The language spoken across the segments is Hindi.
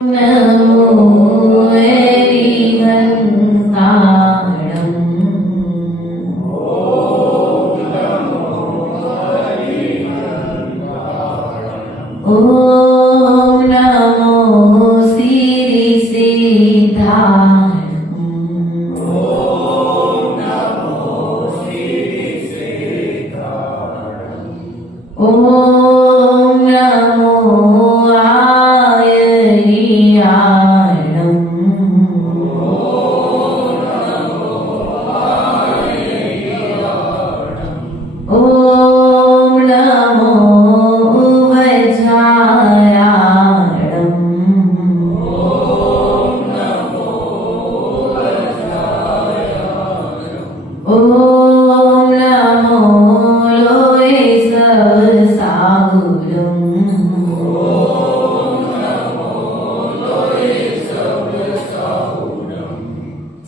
नमो हरिहंताणं ॐ नमो सिद्धिसिद्धाणं ॐ नमो आयर्याणं ॐ नमो वज्रायाणं ॐ नमो लोये सहसाहुरम्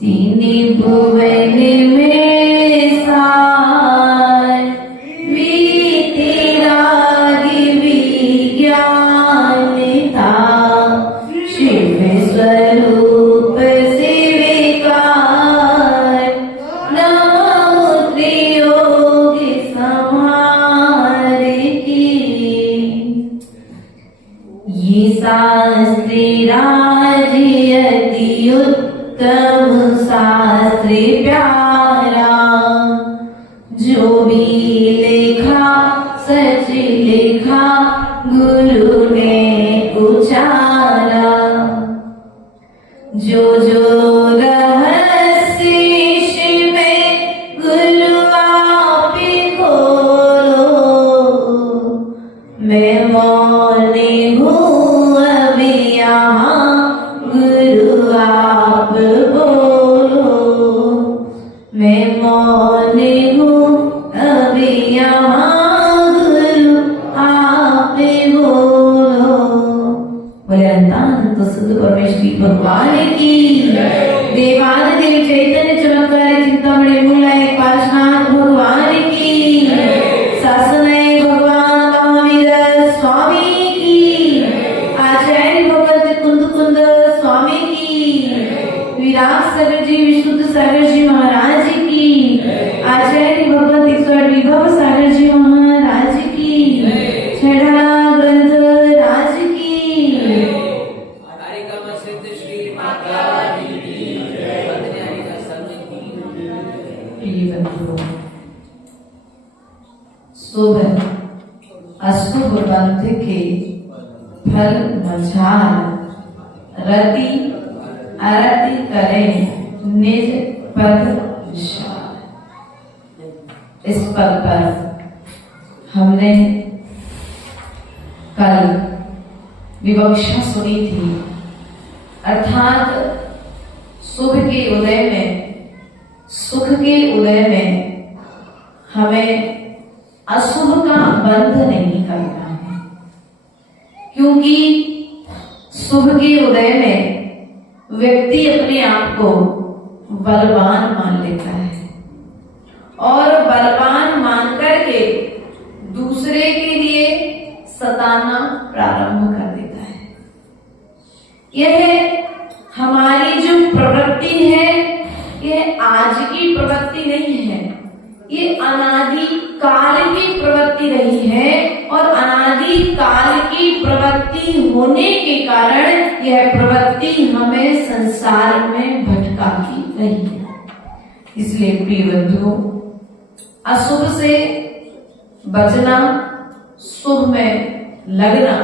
तीनी भुवन में सार वीतिरागी विज्ञान था शिव स्वरूप शिविकार नमो त्रियोग संहार की ये शास्त्री राजी अति उत्तम शास्त्र प्यारा जो भी लिखा सच लिखा गुरु ने उचारा जो जो रहस्य में गुरु आप खोलो मैं मौन हूँ अभी यहाँ गुरु आप बोलो मैं मौन हूँ अभी यहाँ गुरु आप बोलो। बोले अनंत शुद्ध परमेश्वरी भगवान की देवादिदेव चैतन्य चमत्कारी चिंतामणि मूलाय पार्श्वनाथ भगवान की शासनाय भगवान महावीर स्वामी की आचार्य भगवत कुंद कुंद स्वामी की विराट सागर जी विशुद्ध सागर जी महाराज की आचार्य भगवत 108 विभव सागर जी महाराज की छड़ा ग्रंथ राज की शुभ अशुभ पंथ के फल मझार रति आरती करें निज पद विशाल। इस पद पर हमने कल विवक्षा सुनी थी, अर्थात शुभ के उदय में सुख के उदय में हमें अशुभ का बंध नहीं करना है, क्योंकि शुभ के उदय में व्यक्ति अपने आप को बलवान मान लेता है और बलवान मान करके दूसरे के लिए सताना प्रारंभ कर देता है। यह हमारी जो प्रवृत्ति है यह आज की प्रवृत्ति नहीं है, ये अनादि काल की प्रवृत्ति रही है और अनादि काल की प्रवृत्ति होने के कारण यह प्रवृत्ति हमें संसार में भटकाती रही है। इसलिए प्रिय बंधुओं, अशुभ से बचना, शुभ में लगना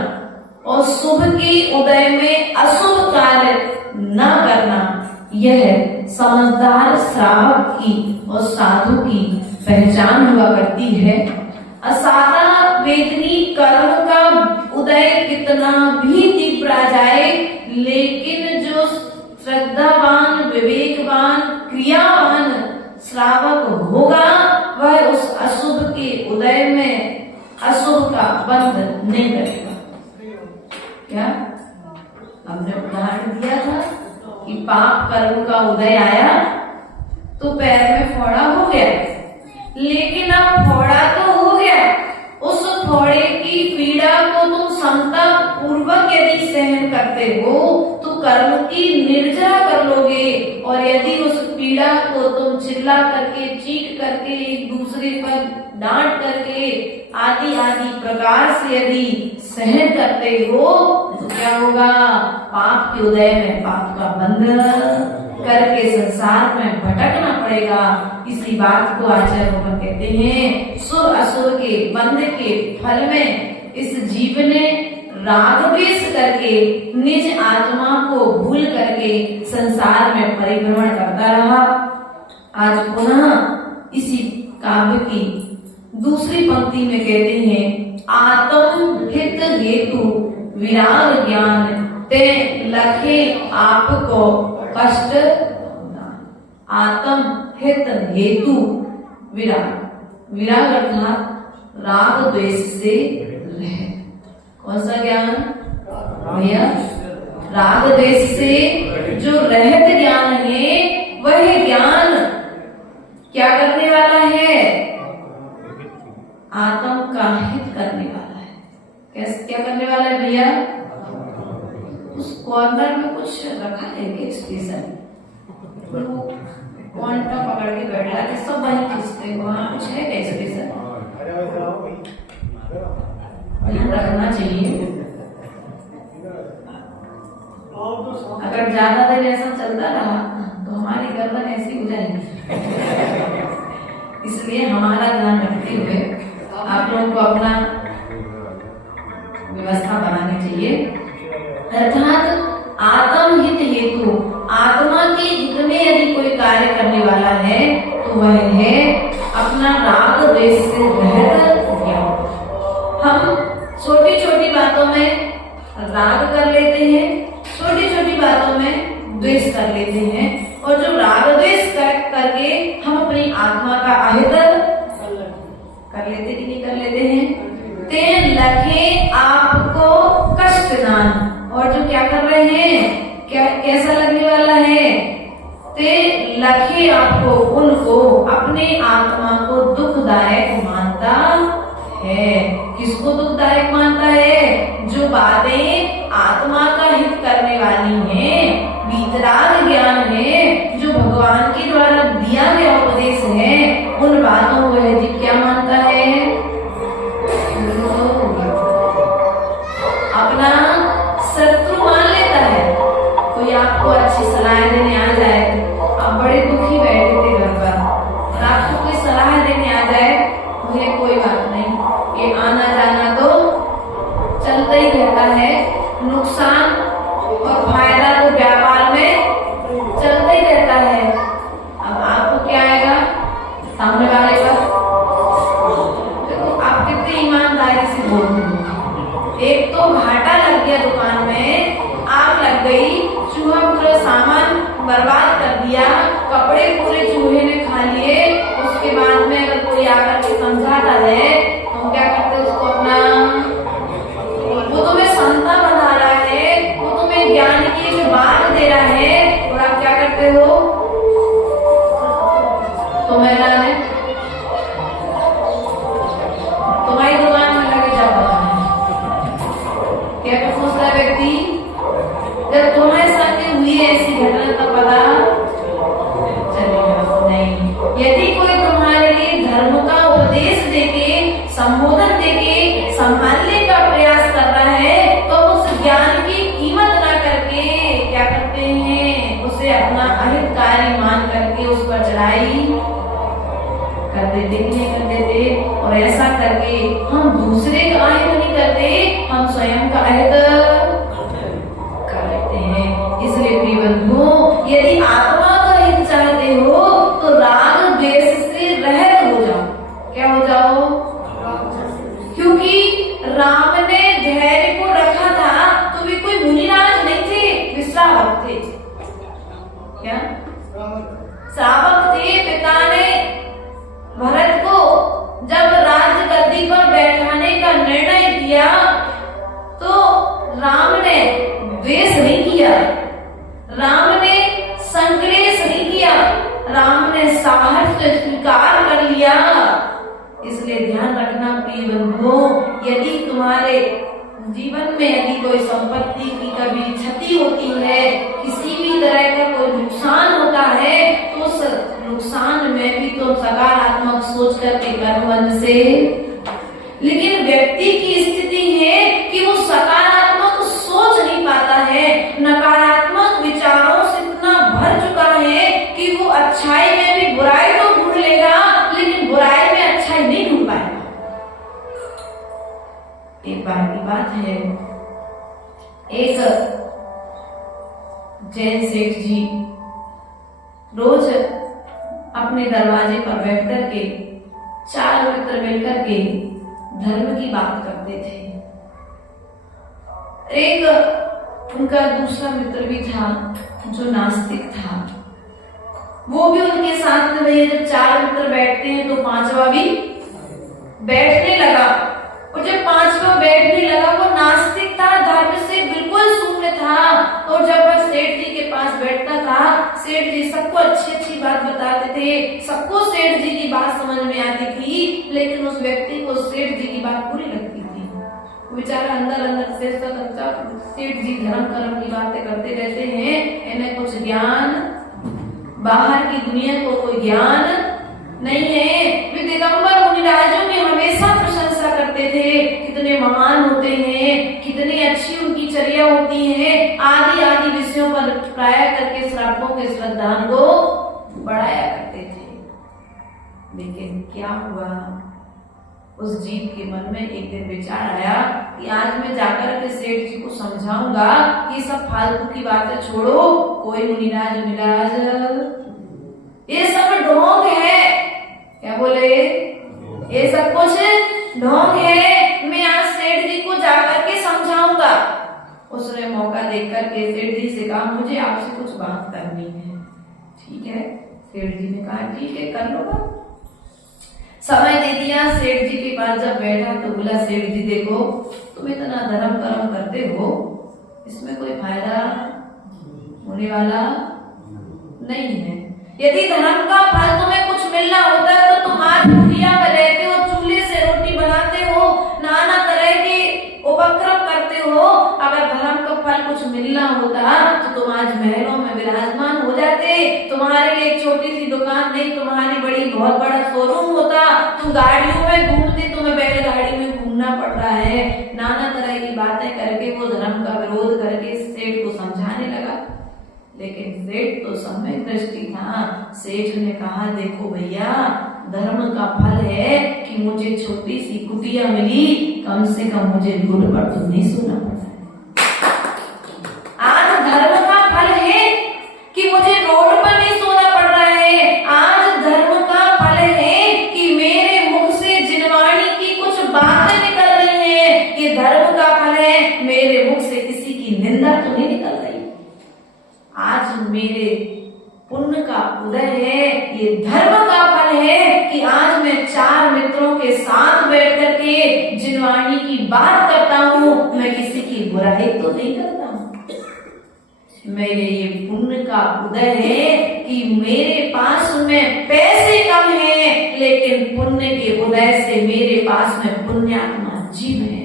और शुभ के उदय में अशुभ कार्य न करना, यह समझदार श्रावक की और साधु की पहचान हुआ करती है। असाधा वेदनी कर्म का उदय कितना भी तीव्र आ जाए, लेकिन जो श्रद्धावान विवेकवान क्रियावान श्रावक होगा वह उस अशुभ के उदय में अशुभ का बंध नहीं करेगा। क्या हमने उदाहरण दिया था कि पाप कर्म का उदय आया तो पैर में फोड़ा हो गया, लेकिन अब फोड़ा तो हो गया, उस थोड़े की पीड़ा को तुम समता पूर्वक यदि सहन करते हो तो कर्म की निर्जरा कर लोगे, और यदि उस पीड़ा को तुम चिल्ला करके, चीख करके, एक दूसरे पर डांट करके आदि आदि प्रकार से यदि सहन करते हो तो क्या होगा? पाप के उदय में पाप का बंध करके संसार में भटकना पड़ेगा। इसी बात को आचार्य भगवान कहते हैं, सुर असुर के बंध के फल में इस जीव ने राग द्वेष करके निज आत्मा को भूल करके संसार में परिभ्रमण करता रहा। आज पुनः इसी काव्य की दूसरी पंक्ति में कहते हैं, आत्म हित हेतु विराग ज्ञान ते लखे आपको कष्ट। आत्म हित हेतु विराग, विराग अर्थात राग द्वेष से रहित। कौन सा ज्ञान भैया? राग द्वेष से जो रहित ज्ञान है वह ज्ञान क्या करने वाला है? आत्म का हित करने वाला है। कैसे क्या करने वाला है भैया? उस कॉर्नर में कुछ रखा है क्या स्पेशल? कौन पकड़ के बैठा है, सब वही खींचते, वहाँ कुछ है क्या स्पेशल? ध्यान रखना चाहिए। अगर ज्यादा देर ऐसा चलता रहा तो हमारी गर्दन ऐसी हो जाएगी। इसलिए हमारा ध्यान रखते हुए आप लोगों को अपना व्यवस्था बनानी चाहिए। अर्थात आत्म हित हेतु, आत्मा के हित में यदि कोई कार्य करने वाला है तो वह है अपना राग द्वेष से रहित ज्ञान। हम छोटी छोटी बातों में राग कर लेते हैं, छोटी छोटी बातों में द्वेष कर लेते हैं, और जो राग द्वेष करके हम अपनी आत्मा का अहित कर लेते कि नहीं कर लेते हैं? ते लखे आपको कष्ट दान, और जो क्या कर रहे हैं, क्या कैसा लगने वाला है? ते लखे आपको, उनको, अपने आत्मा को दुखदायक मानता है। किसको दुखदायक मानता है? जो बातें आत्मा का हित करने वाली हैं, वीतराग ज्ञान है, जो भगवान के द्वारा दिया गया उपदेश है, उन बातों को वह जीव क्या मानता है? अपना शत्रु मान लेता है। कोई आपको अच्छी सलाह देने आ जाए, आप बड़े दुखी बैठे थे घर पर, और आपको कोई सलाह देने आ जाए, मुझे कोई बात नहीं, ये आना जाना तो चलता ही रहता है, नुकसान और फायदा तो व्यापार में चलता ही रहता है। अब आपको क्या आएगा सामने वाले का? देखो आप कितनी ईमानदारी से बोलते हो। एक तो घाटा लग गया दुकान में, आग लग गई, चूहा पूरा सामान बर्बाद कर दिया, कपड़े पूरे चूहे ने खा लिए, उसके बाद में अगर कोई आकर के समझाता है तो क्या करते उसको अपना, वो तुम्हें संता बना रहा है, वो तुम्हें ज्ञान की एक बात दे रहा है, और आप क्या करते हो? तो मैंने तुम्हारी दुकान में लगे जाओ। क्या सोच रहा है व्यक्ति? जब तुम्हारे साथ हुई है ऐसी घटना तब पता चलेगा नहीं। यदि कोई तुम्हारे लिए धर्म का उपदेश देके, संबोधन देके संभालने का प्रयास कर रहा है, तो उस ज्ञान की कीमत ना करके क्या करते हैं? उसे अपना अहित कार्य मान करके उस पर चढ़ाई कर देते कि नहीं कर देते? और ऐसा करके हम दूसरे का अहित नहीं करते, हम स्वयं का अहित कर लेते हैं। इसलिए प्रिय बंधुओं, यदि आत्मा का हित चाहते हो तो राग द्वेष से रहित हो जाओ। क्या हो जाओ? क्योंकि राम ने धैर्य को रखा था तो वे कोई मुनिराज नहीं थे, विश्रावक थे। क्या श्रावक थे? पिता ने भरत को जब राज गद्दी पर बैठाने का निर्णय दिया तो राम ने द्वेष नहीं किया, राम ने संक्लेश नहीं किया, राम ने साहस से स्वीकार कर लिया। इसलिए ध्यान रखना प्रिय बंधुओं, यदि तुम्हारे जीवन में यदि कोई संपत्ति की कभी क्षति होती है, किसी भी तरह का कोई नुकसान होता है, तो उस नुकसान में भी तो सकारात्मक सोच करके कर मन से। लेकिन व्यक्ति की स्थिति है कि वो सकारात्मक सोच नहीं पाता है, नकारात्मक विचारों से इतना भर चुका है कि वो अच्छाई में भी बुराई तो ढूंढ लेगा, लेकिन बुराई में अच्छाई नहीं ढूंढ पाएगा। एक बार की बात है, एक जैन सेठ जी रोज अपने दरवाजे पर बैठ करके 4 मित्र मिलकर के धर्म की बात करते थे। एक उनका दूसरा मित्र भी था जो नास्तिक था, वो भी उनके साथ में भैया जब 4 मित्र बैठते हैं तो 5वां भी बैठने लगा। और जब 5वां बैठने लगा वो नास्तिक था, धर्म से बिल्कुल शून्य था। और जब वह सेठ जी के पास बैठता था, सेठ जी सबको अच्छी अच्छी बात बताते थे, सबको सेठ जी की बात समझ में आती थी, लेकिन उस व्यक्ति को सेठ जी की बात बुरी लगती थी। वो बेचारा अंदर अंदर से सेठ जी धर्म कर्म की बातें करते रहते हैं, इन्हें कुछ ज्ञान, बाहर की दुनिया को कोई ज्ञान नहीं है। वे दिगंबर मुनिराजों में हमेशा प्रशंसा करते थे, कितने महान होते हैं, कितनी अच्छी उनकी चर्या होती है, आदि आदि विषयों पर प्राय करके श्रावकों के श्रद्धान को बढ़ाया करते थे। लेकिन क्या हुआ, उस जीव के मन में एक दिन विचार आया कि आज मैं जाकर के सेठ जी को समझाऊंगा कि सब फालतू की बातें छोड़ो, कोई मुनिराज मुनिराज ये सब ढोंग है। क्या बोले, ये सब कुछ ढोंग है, मैं आज सेठ जी को जाकर के समझाऊंगा। उसने मौका देख करके सेठ जी से कहा, मुझे आपसे कुछ बात करनी है। ठीक है, सेठ जी ने कहा ठीक है कर लो बात। समय दे दिया, सेठ जी के पास जब बैठा तो बोला, सेठ जी देखो तुम इतना धर्म कर्म करते हो, इसमें कोई फायदा होने वाला नहीं है। यदि धर्म का फल तुम्हें कुछ मिलना होता है तो तुम आज कुटिया में रहते हो, चूल्हे से रोटी बनाते हो, नाना तरह के उपक्रम करते हो। अगर धर्म का फल कुछ मिलना होता तो तुम आज महलों में विराजमान हो जाते, तुम्हारे लिए एक छोटी सी दुकान नहीं, तुम्हारी बड़ी बहुत बड़ा शोरूम होता, तुम गाड़ियों में घूमते, तुम्हें बैलगाड़ी में घूमना पड़ रहा है। नाना तरह की बातें करके वो धर्म का विरोध करके सेठ को समझाने लगा। लेकिन सेठ तो समय दृष्टि था। सेठ ने कहा, देखो भैया धर्म का फल है कि मुझे छोटी सी कुटिया मिली, कम से कम मुझे गुड़ पर तो नहीं सुना पड़ता है। आज धर्म का फल है कि मुझे रोड पर नहीं सोना पड़ रहा है। आज धर्म का फल है कि मेरे मुख से जिनवाणी की कुछ बातें निकल रही है। ये धर्म का फल है, मेरे मुख से किसी की निंदा तो नहीं निकल रही। आज मेरे पुण्य का उदय है, ये धर्म का फल है कि आज मैं 4 मित्रों के साथ बैठ करके जिनवाणी की बात करता हूँ, मैं किसी की बुराई तो नहीं करता हूँ। मेरे ये पुण्य का उदय है कि मेरे पास में पैसे कम है, लेकिन पुण्य के उदय से मेरे पास में पुण्यात्मा जीव है।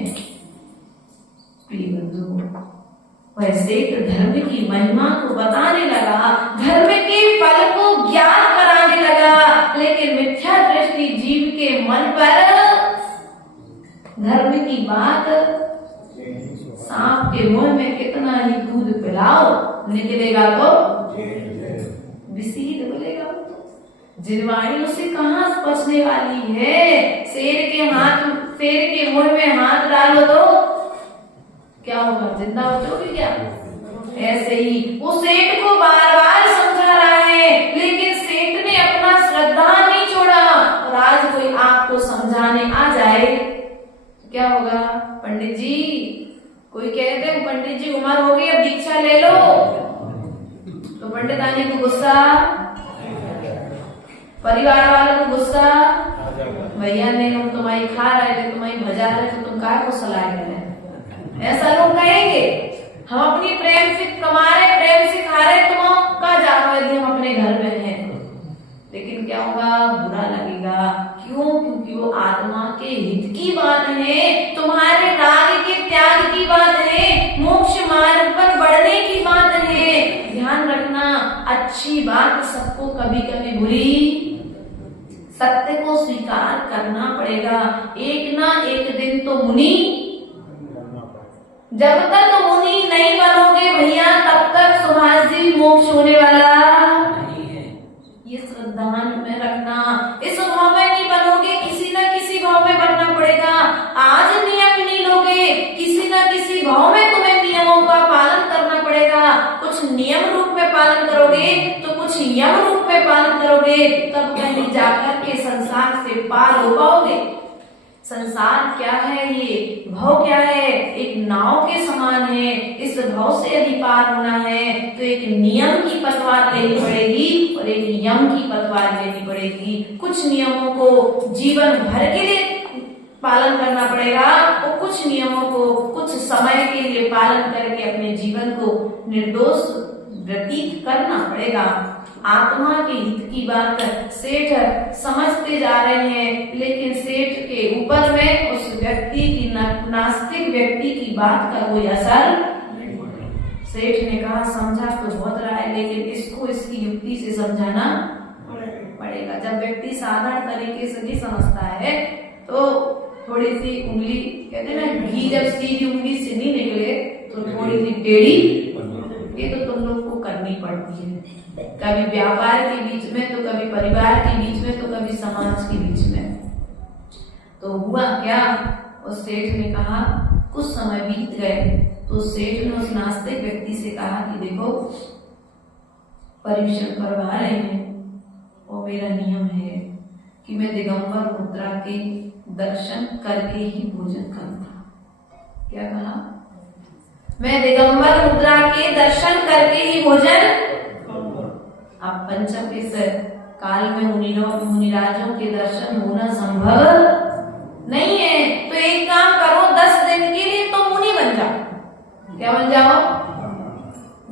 वैसे तो धर्म की महिमा को बताने लगा, धर्म के फल को ज्ञान कराने लगा, लेकिन मिथ्या दृष्टि जीव के मन पर धर्म की बात, सांप के मुंह में कितना ही दूध पिलाओ, निकलेगा तो विसीद बोलेगा। जिनवाणी उसे कहाँ बचने वाली है। शेर के मुंह में हाथ डालो तो क्या होगा, जिंदा बचोगे क्या? ऐसे ही वो सेठ को बार बार समझा रहा है, लेकिन सेठ ने अपना श्रद्धा नहीं छोड़ा। और आज कोई आपको समझाने आ जाए तो क्या होगा, पंडित जी, कोई कहते हैं पंडित जी उम्र हो गई अब दीक्षा ले लो, तो पंडित आने को गुस्सा, परिवार वालों को गुस्सा, भैया ने हम तुम्हारी खा रहे थे, तुम्हारी भजा रहे थे, तुम काय को सलाह कर रहे, ऐसा लोग कहेंगे। हम अपनी प्रेम से कमा रहे, प्रेम से खा रहे, तुम का जाओ यदि हम अपने घर में हैं। लेकिन क्या होगा, बुरा लगेगा। क्यों? क्योंकि वो आत्मा के हित की बात है। तुम अच्छी बात सबको कभी कभी बुरी, सत्य को स्वीकार करना पड़ेगा। एक ना एक दिन तो मुनि, जब तक मुनि नहीं बनोगे भैया तब तक सुभाष जी मोक्ष होने वाला नहीं है। ये श्रद्धान में रखना। इस भाव में नहीं बनोगे, किसी न किसी भाव में बनना पड़ेगा। आज नियम नहीं लोगे, किसी न किसी भाव में तुम्हें नियमों का पालन करना पड़ेगा। कुछ नियम रूप में पालन करोगे तो कुछ यम रूप में पालन करोगे, तब कहीं जाकर के संसार से पार हो पाओगे। संसार क्या है, ये भव क्या है, एक नाव के समान है। इस भव से यदि पार होना है तो एक नियम की पतवार लेनी पड़ेगी और एक यम की पतवार लेनी पड़ेगी। कुछ नियमों को जीवन भर के लिए पालन करना पड़ेगा और कुछ नियमों को कुछ समय के लिए पालन करके अपने जीवन को निर्दोष व्यतीत करना पड़ेगा। आत्मा के हित की बात सेठ समझते जा रहे हैं, लेकिन सेठ के ऊपर में उस व्यक्ति की, नास्तिक व्यक्ति की बात का कोई असर नहीं पड़ा। सेठ ने कहा समझा तो बहुत रहा है, लेकिन इसको इसकी युक्ति से समझाना पड़ेगा। जब व्यक्ति साधारण तरीके से नहीं समझता है तो थोड़ी सी उंगली, कहते हैं ना घी जब सीधी उंगली से नहीं निकले तो थोड़ी सी टेढ़ी, ये तो तुम लोग को करनी पड़ती है। कभी व्यापार के बीच में तो कभी परिवार के बीच में तो कभी समाज के बीच में। तो हुआ क्या, उस सेठ ने कहा, कुछ समय बीत गए तो सेठ ने उस नास्तिक व्यक्ति से कहा कि देखो परीक्षण करवा रहे हैं और मेरा नियम है कि मैं दिगंबर मुद्रा के दर्शन करके ही भोजन करूंगा। क्या कहा, मैं दिगंबर मुद्रा के दर्शन करके ही भोजन। अब पंचम इस काल में मुनिराजों के दर्शन होना संभव नहीं है, तो एक काम करो, 10 दिन के लिए तो मुनि बन जाओ। क्या बन जाओ?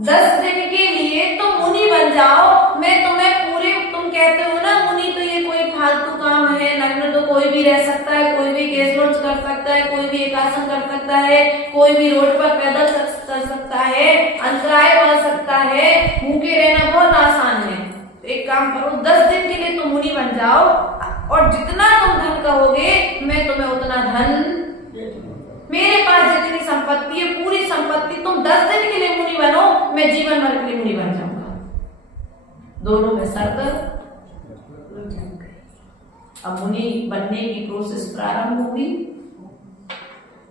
10 दिन के लिए तो मुनि बन जाओ। मैं तुम्हें पूरे, तुम कहते हो ना मुनि तो ये कोई फालतू काम है, नग्न तो कोई भी रह सकता है, कोई भी केस लॉन्च कर सकता है, कोई भी एकासन कर सकता है, कोई भी रोड पर पैदल चल सकता है, अंतराय बढ़ सकता है, भूखे रहना बहुत आसान है। तो एक काम करो, 10 दिन के लिए तुम मुनि बन जाओ और जितना तुम धन कहोगे मैं तुम्हें उतना धन, मेरे पास जितनी संपत्ति है पूरी संपत्ति, तुम 10 दिन के लिए मुनि बनो, मैं जीवन भर के लिए मुनि बन जाऊंगा। दोनों में शर्त। अब मुनि बनने की प्रोसेस प्रारंभ हुई।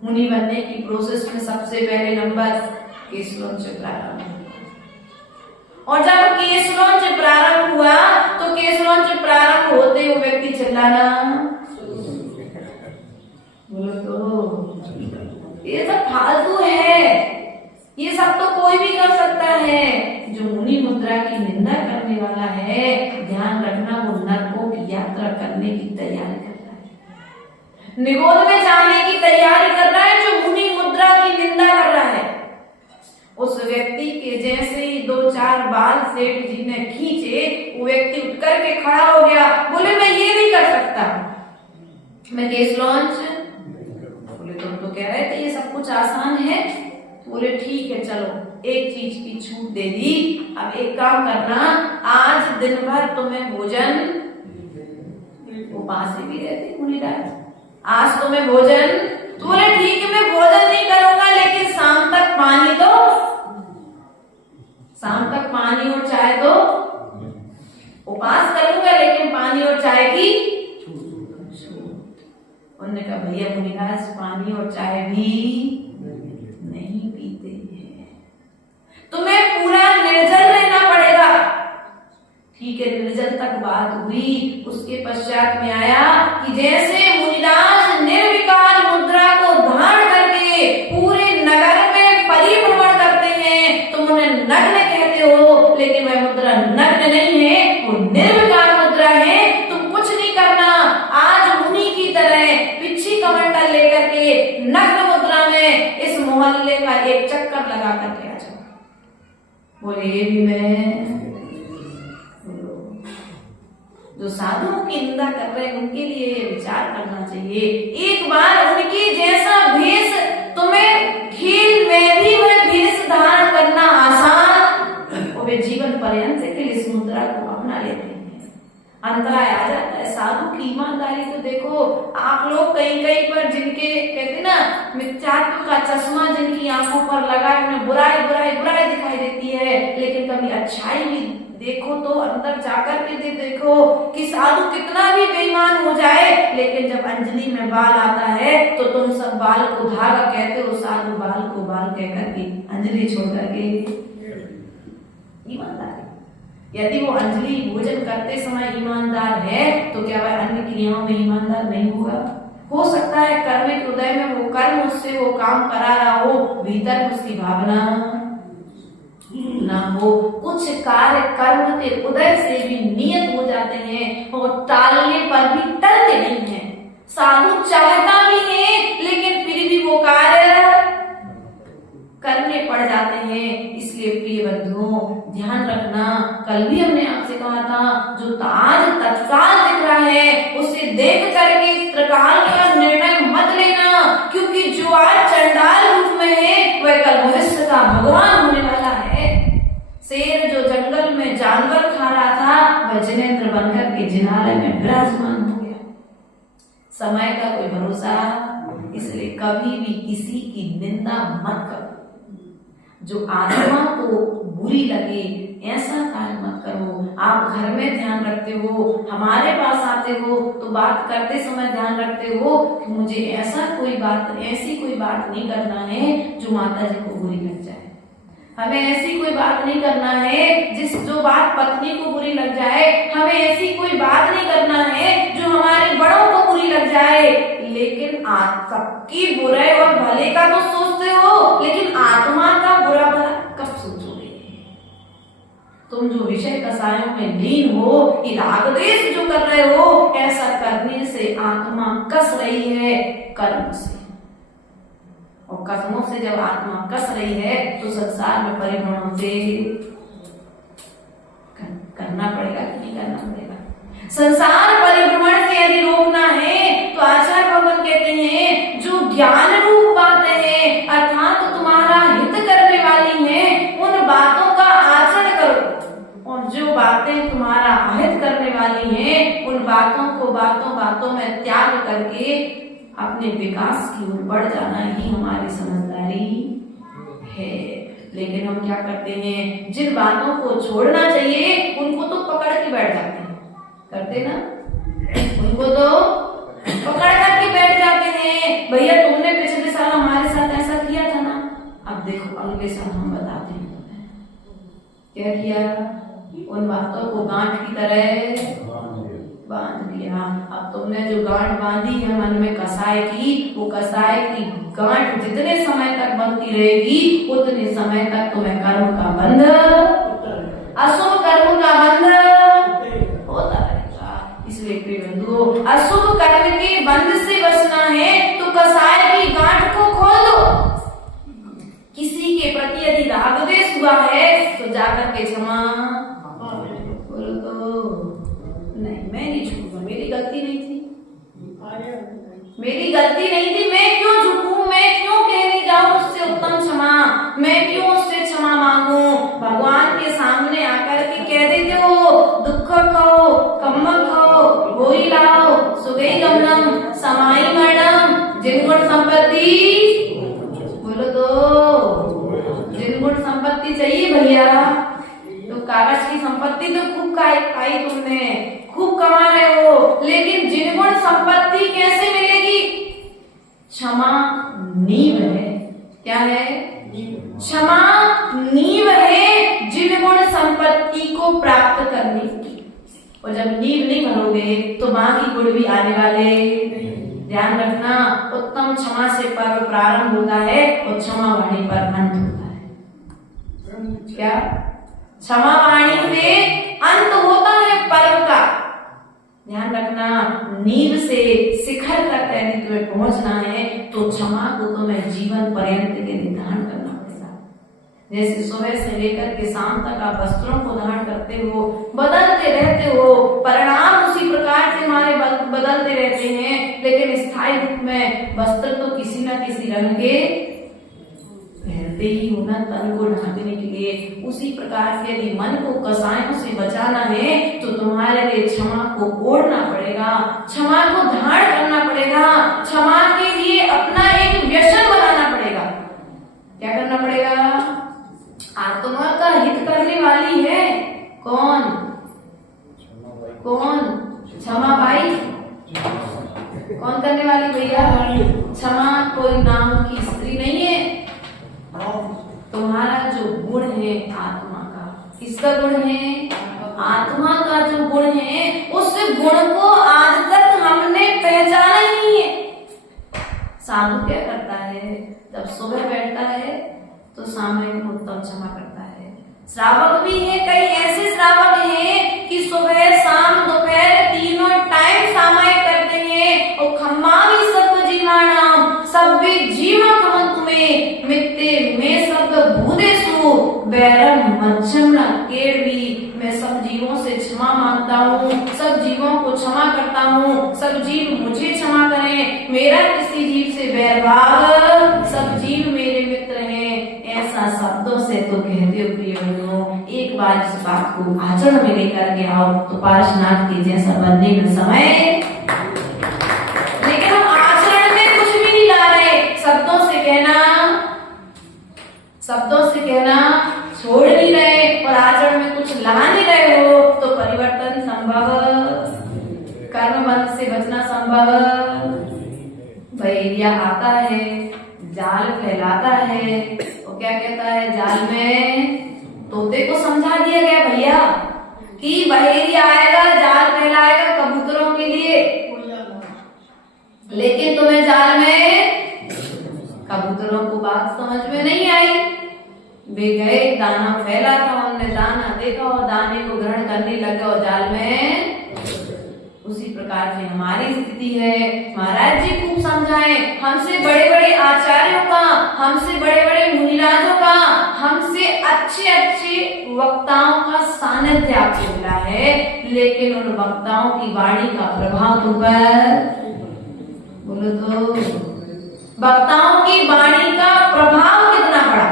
मुनि बनने की प्रोसेस में सबसे पहले नंबर केस लॉन्च प्रारंभ हुआ। और जब केस लॉन्च प्रारंभ हुआ तो केस लॉन्च प्रारंभ होते वो व्यक्ति चिल्लाना, बोलो तो ये सब फालतू है, ये सब तो कोई भी कर सकता है। जो मुनि मुद्रा की निंदा करने वाला है, ध्यान रखना, वो नरकों की यात्रा करने की तैयारी कर रहा है, निगोद में जाने की तैयारी कर रहा है। जो मुनि मुद्रा की निंदा कर रहा है, उस व्यक्ति के जैसे ही 2-4 बाल सेठ जी ने खींचे, वो व्यक्ति उठ करके खड़ा हो गया, बोले मैं ये भी कर सकता, मैं केस लॉन्च। बोले तुम तो कह रहे थे ये सब कुछ आसान है। बोले ठीक है, चलो एक चीज की छूट दे दी, अब एक काम करना, आज दिन भर तुम्हें भोजन, उपास भी रहते मुनिराज, आज तुम्हें भोजन। तो बोले ठीक है मैं भोजन नहीं करूंगा, लेकिन शाम तक पानी दो, शाम तक पानी और चाय दो। उपास करूंगा लेकिन पानी और चाय की छूट। उन्होंने कहा भैया मुनिराज पानी और चाय भी नहीं पीते हैं, तुम्हें पूरा निर्जल रहना पड़ेगा। ठीक है, निर्जल तक बात हुई। उसके पश्चात में आया कि जैसे मुनिराज निर्विकार मुद्रा को धारण करके पूरे नगर में परिभ्रमण करते हैं, तुम उन्हें नग्न कहते हो, लेकिन वह मुद्रा नग्न नहीं है, वो निर्विकार मुद्रा है। तुम कुछ नहीं करना, आज मुनि की तरह पिछी कमंडल लेकर के नग्न मुद्रा में इस मोहल्ले का एक चक्कर लगा करके आ जाओ। बोले ये भी मैं। जो साधुओं की निंदा कर रहे हैं उनके लिए विचार करना चाहिए। एक बार उनके जैसा भेष, तुम्हें खेल में भी वह भेष धारण करना आसान और वे जीवन पर्यंत के लिए इस मुद्रा को अपना लेते हैं। अंतराय आ जाता है। साधु की ईमानदारी तो देखो, आप लोग कहीं कहीं पर जिनके कहते ना मिथ्यात्व का चश्मा जिनकी आंखों पर लगा है, उन्हें बुराई बुराई बुराई दिखाई देती है, लेकिन कभी अच्छाई भी देखो तो अंदर जाकर के देखो कि साधु कितना भी बेईमान हो जाए, लेकिन जब अंजलि में बाल आता है तो तुम सब बाल को धागा कहते हो, साधु बाल को बाल कह करके अंजलि छोड़ करके ईमानदारी। यदि वो अंजलि भोजन करते समय ईमानदार है तो क्या वह अन्य क्रियाओं में ईमानदार नहीं होगा? हो सकता है कर्मिक उदय में वो कर्म उससे वो काम करा रहा हो, भीतर उसकी भावना ना हो। कुछ कार्य कर्म के उदय से भी नियत हो जाते हैं और टालने पर भी टलते नहीं है। साधु चाहता भी है लेकिन फिर भी वो कार्य करने पड़ जाते हैं। इसलिए प्रिय बंधुओं ध्यान रखना, कल भी हमने आपसे कहा था जो आज तत्काल दिख रहा है उसे देख करके त्रिकाल का निर्णय मत लेना, क्योंकि जो आज चंडाल रूप में है वह कल भविष्य का भगवान होने वाला है। शेर जो जंगल में जानवर खा रहा था वह जिनेंद्र बनकर के जिनालय में विराजमान हो गया। समय का कोई भरोसा, इसलिए कभी भी किसी की निंदा मत करो। जो आत्मा को बुरी लगे ऐसा कार्य मत करो। आप घर में ध्यान रखते हो, हमारे पास आते हो तो बात करते समय ध्यान रखते हो कि मुझे ऐसी कोई बात नहीं करना है जो माता जी को बुरी लग जाए। हमें ऐसी कोई बात नहीं करना है जो बात पत्नी को बुरी लग जाए। हमें ऐसी कोई बात नहीं करना है जो हमारे बड़ों को बुरी लग जाए। लेकिन आप सबकी बुरे और भले का तो सोचते हो, लेकिन आत्मा का बुरा भला कब सोचोगे? तुम जो विषय कसायों में लीन हो, राग द्वेष जो कर रहे हो, ऐसा करने से आत्मा कस रही है कर्म से, और कर्मों से जब आत्मा कस रही है तो संसार में परिभ्रमण से करना पड़ेगा कि नहीं करना पड़ेगा? संसार परिभ्रमण से यदि रोकना है तो आचार्य भगवान कहते हैं जो ज्ञान रूप बातें हैं अर्थात तो तुम्हारा हित करने वाली हैं, उन बातों का आचरण करो, और जो बातें तुम्हारा अहित करने वाली हैं उन बातों को बातों में त्याग करके अपने विकास की ओर बढ़ जाना ही हमारी समझदारी है। लेकिन हम क्या करते हैं, जिन बातों को छोड़ना चाहिए उनको तो पकड़ के बैठ जाते हैं, करते ना, उनको तो पकड़ करके बैठ जाते हैं। भैया तुमने पिछले साल हमारे साथ ऐसा किया था ना, अब देखो अगले साल हम बताते हैं क्या किया। उन बातों को गांठ की तरह बांध दिया। अब तुमने जो गांठ बांधी है मन में कसाय की, वो कसाय की गांठ जितने समय तक बनती रहेगी उतने समय तक तुम्हें कर्म का बंध, अशुभ कर्म का बंध होता रहेगा। इसलिए प्रिय बंधुओं, अशुभ कर्म के बंध से बचना है तो कसाय की गांठ को खोल दो। किसी के प्रति यदि राग द्वेष हुआ है तो जाकर के क्षमा बोलो तो नहीं, मैं नहीं झूठूंगा, मेरी गलती नहीं थी, मेरी गलती नहीं थी, मैं क्यों झूठूं, मैं क्यों कहने जाऊं उससे उत्तम क्षमा, मैं क्यों उससे क्षमा मांगू। भगवान के सामने आकर के कह देते हो दुख खाओ कम्म खाओ गोई लाओ सुगई गमनम समाई मरणम, जिन गुण संपत्ति बोलो तो, जिन गुण संपत्ति चाहिए भैया, तो कागज की संपत्ति तो खूब खाई तुमने, खूब कमा रहे हो, लेकिन जिन गुण संपत्ति कैसे मिलेगी? क्षमा नींव है। क्या है? क्षमा नींव है जिन गुण संपत्ति को प्राप्त करने की। और जब नींव नहीं भरोगे तो बाकी गुण भी आने वाले। ध्यान रखना, उत्तम क्षमा से पर्व प्रारंभ होता है और क्षमा वाणी पर अंत होता है। क्या? क्षमा वाणी से अंत होता है पर्व का। ध्यान रखना, नींव से शिखर तक यदि तुम्हें पहुंचना है तो क्षमा को तुम्हें जीवन पर्यंत के लिए धारण करना पड़ेगा। जैसे सुबह से लेकर के शाम तक आप वस्त्रों को धारण करते हो, बदलते रहते हो, परिणाम उसी प्रकार से हमारे बदलते रहते हैं, लेकिन स्थायी रूप में वस्त्र तो किसी न किसी रंग के पहनते मिलते ही हो ना तन को ढांकने के लिए। उसी प्रकार से यदि मन को कसायों से बचाना है तो तुम्हारे लिए क्षमा को ओढ़ना पड़ेगा, क्षमा को धारण करना पड़ेगा, क्षमा के लिए अपना एक व्यसन बनाना पड़ेगा। क्या करना पड़ेगा? आत्मा का हित करने वाली है कौन? कौन? क्षमा भाई कौन करने वाली भैया? क्षमा कोई नाम की स्त्री नहीं है। तुम्हारा जो गुण है आत्मा का, किसका गुण है? आत्मा का जो गुण है, उस गुण को आज तक हमने पहचाना ही नहीं है। साधु क्या करता है? जब सुबह बैठता है तो सामयिक उत्तम क्षमा करता है। श्रावक भी है, कई ऐसे श्रावक हैं कि सुबह शाम दोपहर तीनों टाइम सामयिक करते हैं। और खम्मा भी सब जीवाणाम सब भी जीवा खमन तुम्हें मित्ते में सब भूदेशु बैरम मच्छम केड़वी। मैं सब जीवों से क्षमा मांगता हूँ, सब जीवों को क्षमा करता हूँ, सब जीव मुझे क्षमा करें, मेरा किसी जीव से बैरभाव, सब जीव मेरे मित्र हैं। ऐसा शब्दों से तो कहते हो प्रिय बंधुओं, एक बार इस बात को आचरण में लेकर के आओ तो पार्श्वनाथ के जैसा बनने में समय। लेकिन हम आचरण में कुछ भी नहीं ला रहे। शब्दों से कहना छोड़ नहीं रहे और आचरण में कुछ ला नहीं रहे हो तो परिवर्तन संभव, कर्म बंध से बचना संभव। भैया आता है, जाल फैलाता है, वो क्या कहता है? जाल में तोते को समझा दिया गया भैया कि बहेलिया आएगा, जाल फैलाएगा कबूतरों के लिए, लेकिन तुम्हें जाल में कबूतरों को बात समझ में नहीं आई। वे गए, दाना फैला था, उन्होंने दाना देखा और दाने को ग्रहण करने लगे और जाल में। उसी प्रकार से हमारी स्थिति है। महाराज जी खूब समझाएं, हमसे बड़े बड़े आचार्यों का, हमसे बड़े बड़े मुनिराजों का, हमसे अच्छे अच्छे वक्ताओं का सानिध्य आपको मिला है, लेकिन उन वक्ताओं की वाणी का प्रभाव तुम पर, बोलो तो, वक्ताओं की वाणी का प्रभाव कितना पड़ा?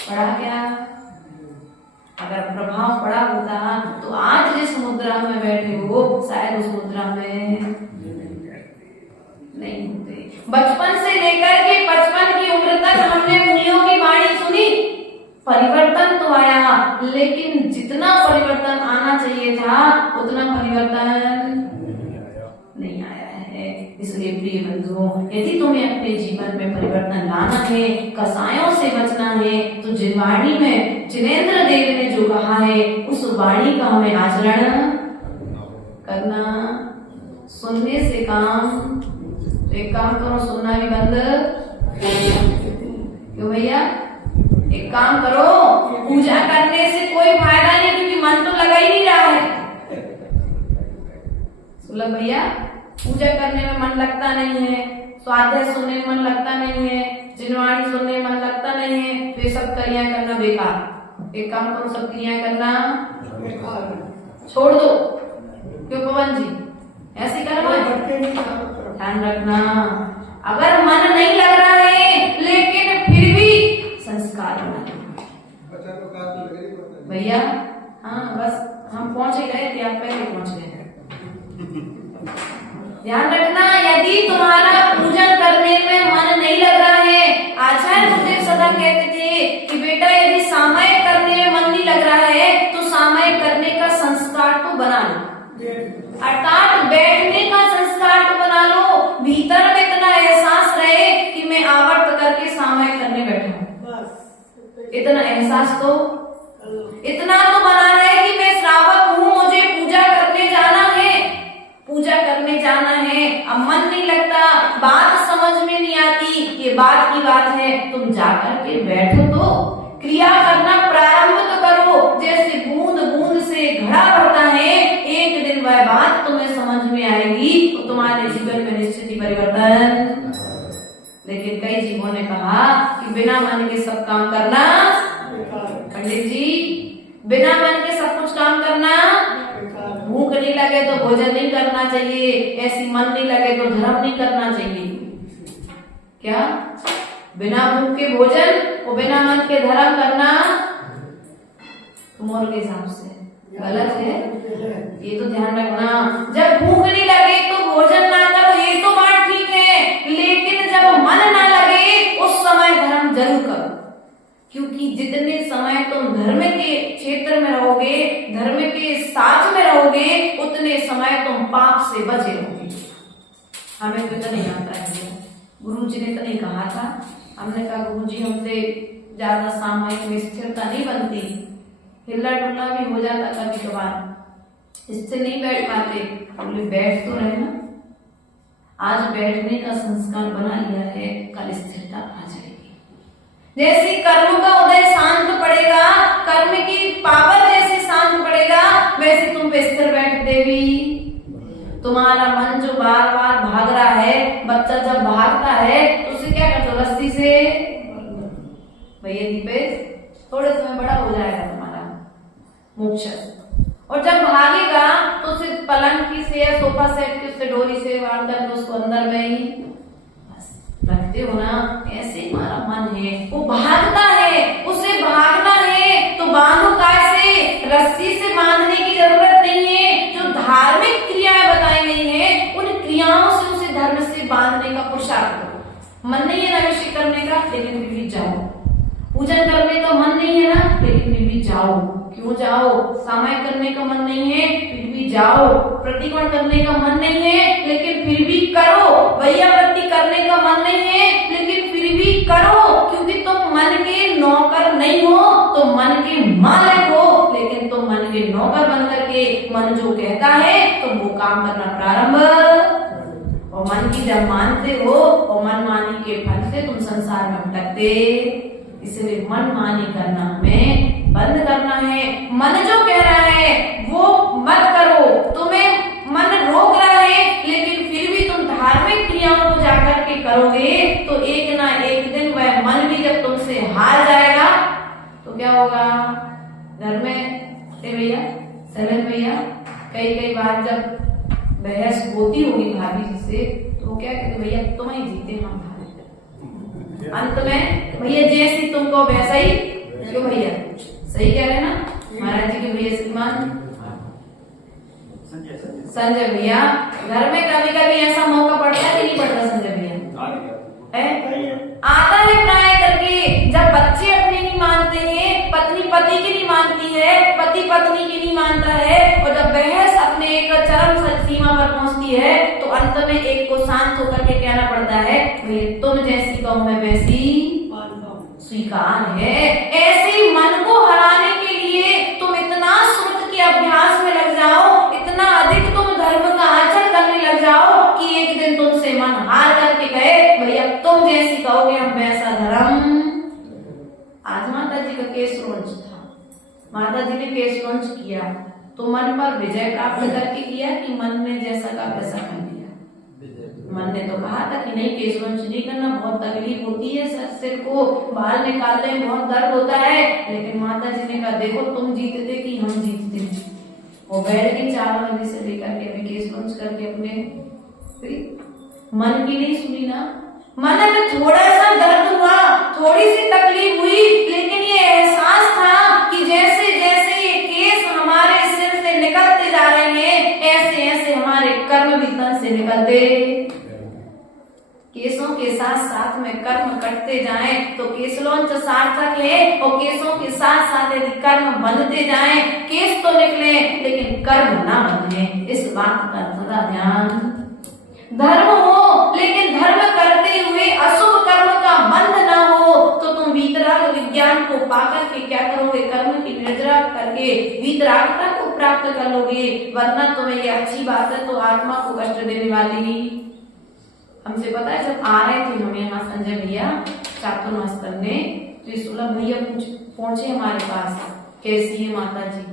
पड़ा क्या? अगर प्रभाव पड़ा होता तो आज जिस मुद्रा में बैठे हो शायद उस मुद्रा में नहीं होते। बचपन से लेकर के 55 की उम्र तक हमने मुनियों की वाणी सुनी, परिवर्तन तो आया, लेकिन जितना परिवर्तन आना चाहिए था उतना परिवर्तन नहीं आया है। इसलिए प्रिय बंधुओं, यदि तुम्हें अपने जीवन में परिवर्तन लाना है, कसायों से बचना है, तो जिन वाणी में जिनेंद्र देव ने जो कहा है उस वाणी का हमें आचरण करना। सुनने से काम, तो एक काम करो, सुनना भी बंद क्यों भैया? एक काम करो, पूजा करने से कोई फायदा नहीं, क्योंकि मन तो लगा ही नहीं रहा है। सुलभ भैया, पूजा करने में मन लगता नहीं है, स्वाध्याय सुनने में मन लगता नहीं है, जिनवाणी सुनने में मन लगता नहीं है, तो ये सब क्रिया करना बेकार। एक काम करो, सब क्रिया करना छोड़ दो। क्यों पवन जी ऐसे करना? ध्यान रखना, अगर मन नहीं लग रहा है लेकिन फिर भी संस्कार भैया। हाँ बस हम पहुंच गए थे, आप पहले पहुंच गए। ध्यान रखना, यदि तुम्हारा पूजन करने में मन नहीं लग रहा है, आचार्य गुरुदेव सदा कहते थे कि बेटा यदि सामयिक करने में मन नहीं लग रहा है तो सामयिक करने का संस्कार तो बना लो, अर्थात बैठने का संस्कार तो बना लो। भीतर में इतना एहसास रहे कि मैं आवर्त करके सामयिक करने बैठा हूँ, इतना एहसास तो, इतना तो बना रहे कि मैं श्रावक हूँ, मुझे पूजा करने जाना है, पूजा करने जाना है। अब मन नहीं लगता, बात समझ में नहीं आती, ये बात की बात है, तुम जाकर के बैठो तो क्रिया करना प्रारंभ तो करो। जैसे बूंद बूंद से घड़ा भरता है, एक दिन वह बात तुम्हें समझ में आएगी तो तुम्हारे जीवन में निश्चित ही परिवर्तन। लेकिन कई जीवों ने कहा कि बिना मन के सब काम करना, पंडित जी बिना मन के सब कुछ काम करना, भूख नहीं लगे तो भोजन नहीं करना चाहिए, ऐसी मन नहीं लगे तो धर्म नहीं करना चाहिए। क्या बिना भूख के भोजन और बिना मन के धर्म करना तुम्हारे हिसाब से गलत है। ये तो ध्यान रखना। जब भूख नहीं लगे तो भोजन ना करो, ये तो बात ठीक है, लेकिन जब मन ना लगे उस समय धर्म जरूर करो, क्योंकि जितने समय तुम धर्म के क्षेत्र में रहोगे, धर्म के साथ में रहोगे, उतने समय तुम पाप से बचे रहोगे। हमें तो इतना नहीं आता है, गुरु जी ने तो नहीं कहा था। हमने कहा गुरु जी हमसे ज्यादा सामयिक में स्थिरता नहीं बनती, हिल्ला डुल्ला भी हो जाता कभी कभार, इससे नहीं बैठ पाते। बोले बैठ तो रहे ना, आज बैठने का संस्कार बना लिया है, कल स्थिरता आ जाएगी। जैसी कर्म का उदय शांत पड़ेगा, कर्म की पावर जैसे शांत पड़ेगा, वैसे तुम पे स्थिर बैठ देवी। तुम्हारा मन जो बार बार भाग रहा है, बच्चा जब भागता है तो उसे क्या करते हो, रस्सी से भैया दीपेश थोड़े समय बड़ा हो जाएगा तुम्हारा मोक्ष, और जब भागेगा तो उसे पलंग की से या सोफा सेट की उससे डोरी से बांध कर उसको अंदर में ही रखते हो ना। ऐसे हमारा मन है, वो भागता है, उसे भागना है तो बांधो कैसे, रस्सी से बांधने की जरूरत नहीं है। जो धार्मिक क्रियाएं बताई गई है उन क्रियाओं से उसे धर्म से बांधने का पुरुषार्थ करो। मन नहीं है ना अभिषेक करने का, लेकिन फिर भी जाओ। पूजन करने का मन नहीं है ना, लेकिन फिर भी जाओ। क्यों जाओ? सामायिक करने का मन नहीं है, फिर भी जाओ। प्रतिक्रमण करने का मन नहीं है, लेकिन फिर भी करो। वैयावृत्ति करने का मन नहीं है, लेकिन फिर भी करो, क्योंकि तुम मन के नौकर नहीं हो, तुम मन के मालिक हो। लेकिन तुम मन के नौकर बन करके मन जो कहता है तुम वो काम करना प्रारंभ, और मन की जब मानते हो और मन मानी के फल से तुम संसार में भटकते। इसलिए मन मानी करना हमें बंद करना है। मन जो कह रहा है वो मत करो, तुम्हें मन रोक रहा है, लेकिन फिर भी तुम धार्मिक क्रियाओं को जाकर के करोगे तो एक ना एक दिन वह मन भी जब तुमसे हार जाएगा तो क्या होगा? घर में भैया सरल भैया कई बार जब बहस होती होगी भाभी जी से तो क्या कहते, भैया तुम ही जीते हम हारे। अंत में भैया जैसी तुमको वैसा ही, क्यों भैया सही कह रहे ना महाराज जी के भैया श्रीमान संजय भैया। घर में कभी कभी ऐसा मौका पड़ता है कि नहीं पड़ता संजय भैया? आता है प्राय करके, जब बच्चे अपने नहीं मानते हैं, पत्नी पति की नहीं मानती है, पति पत्नी की नहीं मानता है, और जब बहस अपने एक चरम सीमा पर पहुंचती है तो अंत में एक को शांत होकर के कहना पड़ता है, भैया तुम जैसी कहूं मैं वैसी स्वीकार है। ऐसे मन को हराने के लिए तुम इतना श्रुत के अभ्यास में लग जाओ, इतना अधिक तुम धर्म का आचरण करने लग जाओ कि एक दिन तुमसे मन हार करके कहे, भैया तुम जैसी कहोगे हम वैसा धर्म। आज माता जी का केस लॉन्च था, माता जी ने केस लॉन्च किया तो मन पर विजय प्राप्त करके किया कि मन ने जैसा कहा वैसा कर दिया। मन ने तो कहा था कि नहीं केस लॉन्च नहीं करना, बहुत तकलीफ होती है, सिर को बाल निकालने में बहुत दर्द होता है, लेकिन माता जी ने कहा देखो तुम जीतते कि हम जीतते। वो बैठ के 4 महीने से लेकर के अभी केस लॉन्च करके अपने मन की नहीं सुनी ना। मन में थोड़ा सा दर्द हुआ, थोड़ी सी तकलीफ हुई, लेकिन ये एहसास था कि जैसे जैसे ये केस हमारे सिर से निकलते जा रहे हैं, ऐसे ऐसे हमारे कर्म भी तन से निकलते। केसों के साथ साथ में कर्म कटते जाएं तो केस लॉन्च सार्थक है, और केसों के साथ साथ यदि कर्म बनते जाएं, केस तो निकले लेकिन कर्म ना बने, इस बात का सदा ध्यान। धर्म हो लेकिन धर्म करते हुए अशुभ कर्म का बंध ना हो तो तुम वीतराग विज्ञान को पाकर के क्या करोगे? कर्म की निर्जरा करके वीतरागता को प्राप्त कर लोगे, वरना तुम्हें ये अच्छी बात है तो आत्मा को कष्ट देने वाली। हमसे पता है जब आ रहे थे हम यहाँ संजय भैया चातुर्मास्तर ने, तो ये सुलभ भैया पहुंचे हमारे पास, कैसी है माता जी?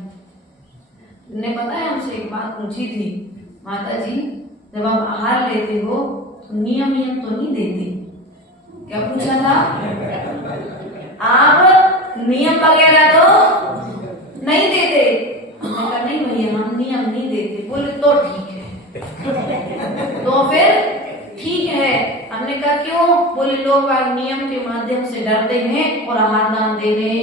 ने पता है हमसे एक बात पूछी थी, माता जी जब आप आहार लेते हो तो नियम तो नहीं देते? क्या पूछा था? आप नियम वगैरह तो नहीं देते? हमने कहा नहीं भैया हम नियम नहीं देते। बोले तो ठीक है। तो फिर ठीक है। हमने कहा क्यों? बोले लोग नियम के डरते हैं और आहार दान देने।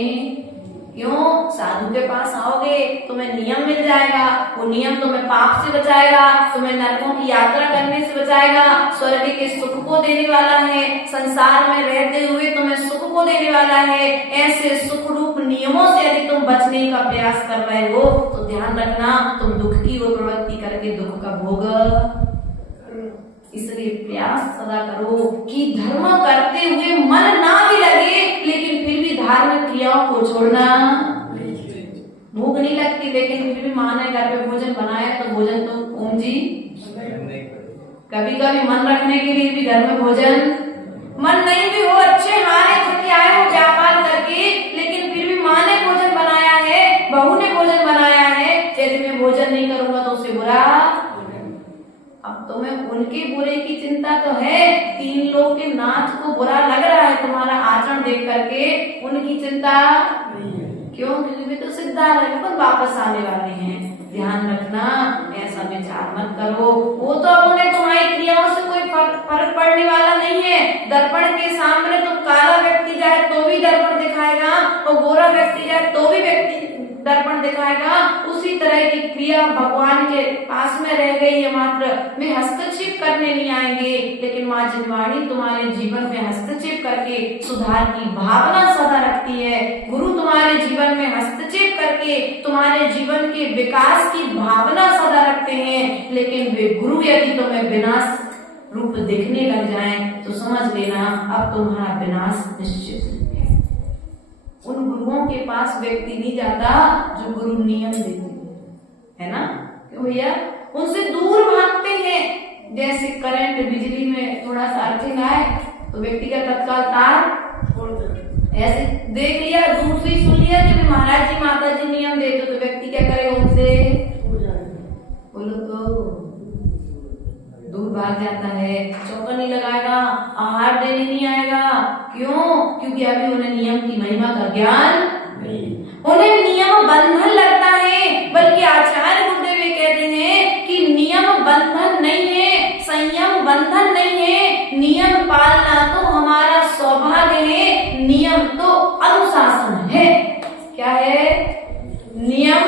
क्यों? साधु के पास आओगे तुम्हें नियम मिल जाएगा, वो नियम तुम्हें पाप से बचाएगा, तुम्हें नरकों की यात्रा करने से बचाएगा, स्वर्ग के सुख को देने वाला है, संसार में रहते हुए तुम्हें सुख को देने वाला है। ऐसे सुख रूप नियमों से यदि तुम बचने का प्रयास कर रहे हो तो ध्यान रखना तुम दुख की वो प्रवृत्ति करके दुख का भोग। इसलिए प्रयास सदा करो कि धर्म करते हुए मन ना भी लगे लेकिन फिर भी धार्मिक क्रियाओं को छोड़ना। भूख नहीं लगती लेकिन फिर भी माँ ने घर पे भोजन बनाया तो भोजन तो ओम जी कभी कभी मन रखने के लिए भी घर में भोजन, मन नहीं भी हो, अच्छे हारे थके आए हो व्यापार करके लेकिन फिर भी माँ ने भोजन बनाया है, बहू ने भोजन बनाया है, यदि मैं भोजन नहीं करूंगा तो उससे बुरा। अब तुम्हें उनके बुरे की चिंता तो है, 3 लोग के नाच को बुरा लग रहा है तुम्हारा आचरण देख करके, उनकी चिंता क्यों? क्योंकि वे तो सिद्धार्थ है, खुद वापस आने वाले हैं। ध्यान रखना ऐसा विचार मत करो, वो तो अब उन्हें तुम्हारी क्रियाओं से कोई फर्क पड़ने वाला नहीं है। दर्पण के सामने तुम काला व्यक्ति जाए तो भी दर्पण दिखाएगा और गोरा व्यक्ति जाए तो भी व्यक्ति दर्पण दिखाएगा। उसी तरह की क्रिया भगवान के पास में रह गई है, मात्र वे हस्तक्षेप करने नहीं आएंगे लेकिन माँ जिनवाणी तुम्हारे जीवन में हस्तक्षेप करके सुधार की भावना सदा रखती है। गुरु तुम्हारे जीवन में हस्तक्षेप करके तुम्हारे जीवन के विकास की भावना सदा रखते हैं, लेकिन वे गुरु यदि तुम्हें विनाश रूप दिखने लग जाएं तो समझ लेना अब तुम्हारा विनाश निश्चित है। उन गुरुओं के पास व्यक्ति नहीं जाता जो गुरु नियम देते है ना, क्यों भैया? उनसे दूर भागते हैं। जैसे करंट बिजली में थोड़ा सा अर्थिंग आए तो व्यक्ति का तत्काल तार ऐसे देख लिया, दूसरी सुन लिया कि महाराज जी माता जी नियम देते तो व्यक्ति क्या करेगा? उनसे बोलो तो दूर भाग जाता है, चौका नहीं लगाएगा, आहार देने नहीं आएगा। क्यों? क्योंकि अभी उन्हें नियम की महिमा का ज्ञान नहीं, उन्हें नियम बंधन लगता है। बल्कि आचार्य गुरुदेव ये कहते हैं कि नियम बंधन नहीं है, संयम बंधन नहीं है, नियम पालना तो हमारा सौभाग्य है, नियम तो अनुशासन है। क्या है? नियम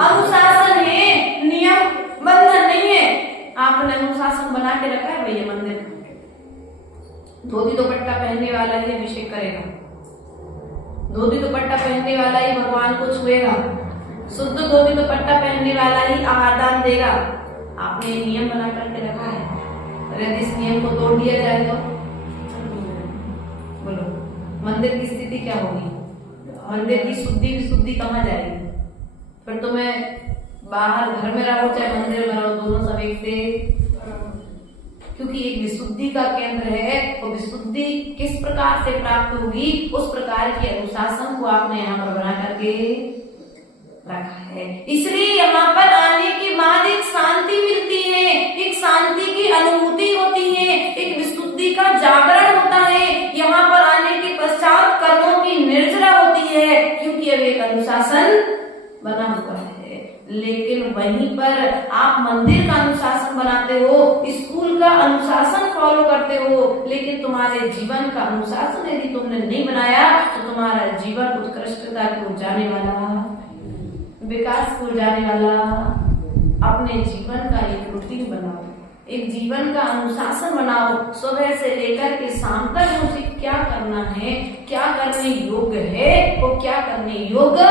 अनुशासन है, नियम बंधन नहीं है। आपने अनुशासन बना के रखा है भैया मंदिर में, धोती दुपट्टा पहनने वाला ही अभिषेक करेगा, धोती दुपट्टा पहनने वाला ही भगवान को छुएगा, शुद्ध धोती दुपट्टा पहनने वाला ही आहार दान देगा। आपने नियम बना करके रखा है, अगर इस नियम को तोड़ दिया जाए तो बोलो मंदिर की स्थिति क्या होगी? मंदिर की शुद्धि विशुद्धि कहाँ जाएगी? फिर तुम्हें बाहर घर में रहो चाहे मंदिर में रहो, दोनों सब एक से, क्योंकि एक विशुद्धि का केंद्र है। वो विशुद्धि किस प्रकार से प्राप्त होगी? उस प्रकार के अनुशासन को आपने यहाँ पर बना करके रखा है। इसलिए यहाँ पर आने के बाद एक शांति मिलती है, एक शांति की अनुभूति होती है, एक विशुद्धि का जागरण होता है। यहाँ पर आने के पश्चात कर्मों की निर्जरा होती है, क्योंकि अब एक अनुशासन बना हुआ है। लेकिन वहीं पर आप मंदिर का अनुशासन बनाते हो, स्कूल का अनुशासन फॉलो करते हो, लेकिन तुम्हारे जीवन का अनुशासन यदि तुमने नहीं बनाया तो तुम्हारा जीवन उत्कृष्टता की ओर जाने वाला, विकास की ओर जाने वाला। अपने जीवन का एक रूटीन बनाओ, एक जीवन का अनुशासन बनाओ। सुबह से लेकर के शाम तक मुझे क्या करना है, क्या करने योग्य है और क्या करने योग्य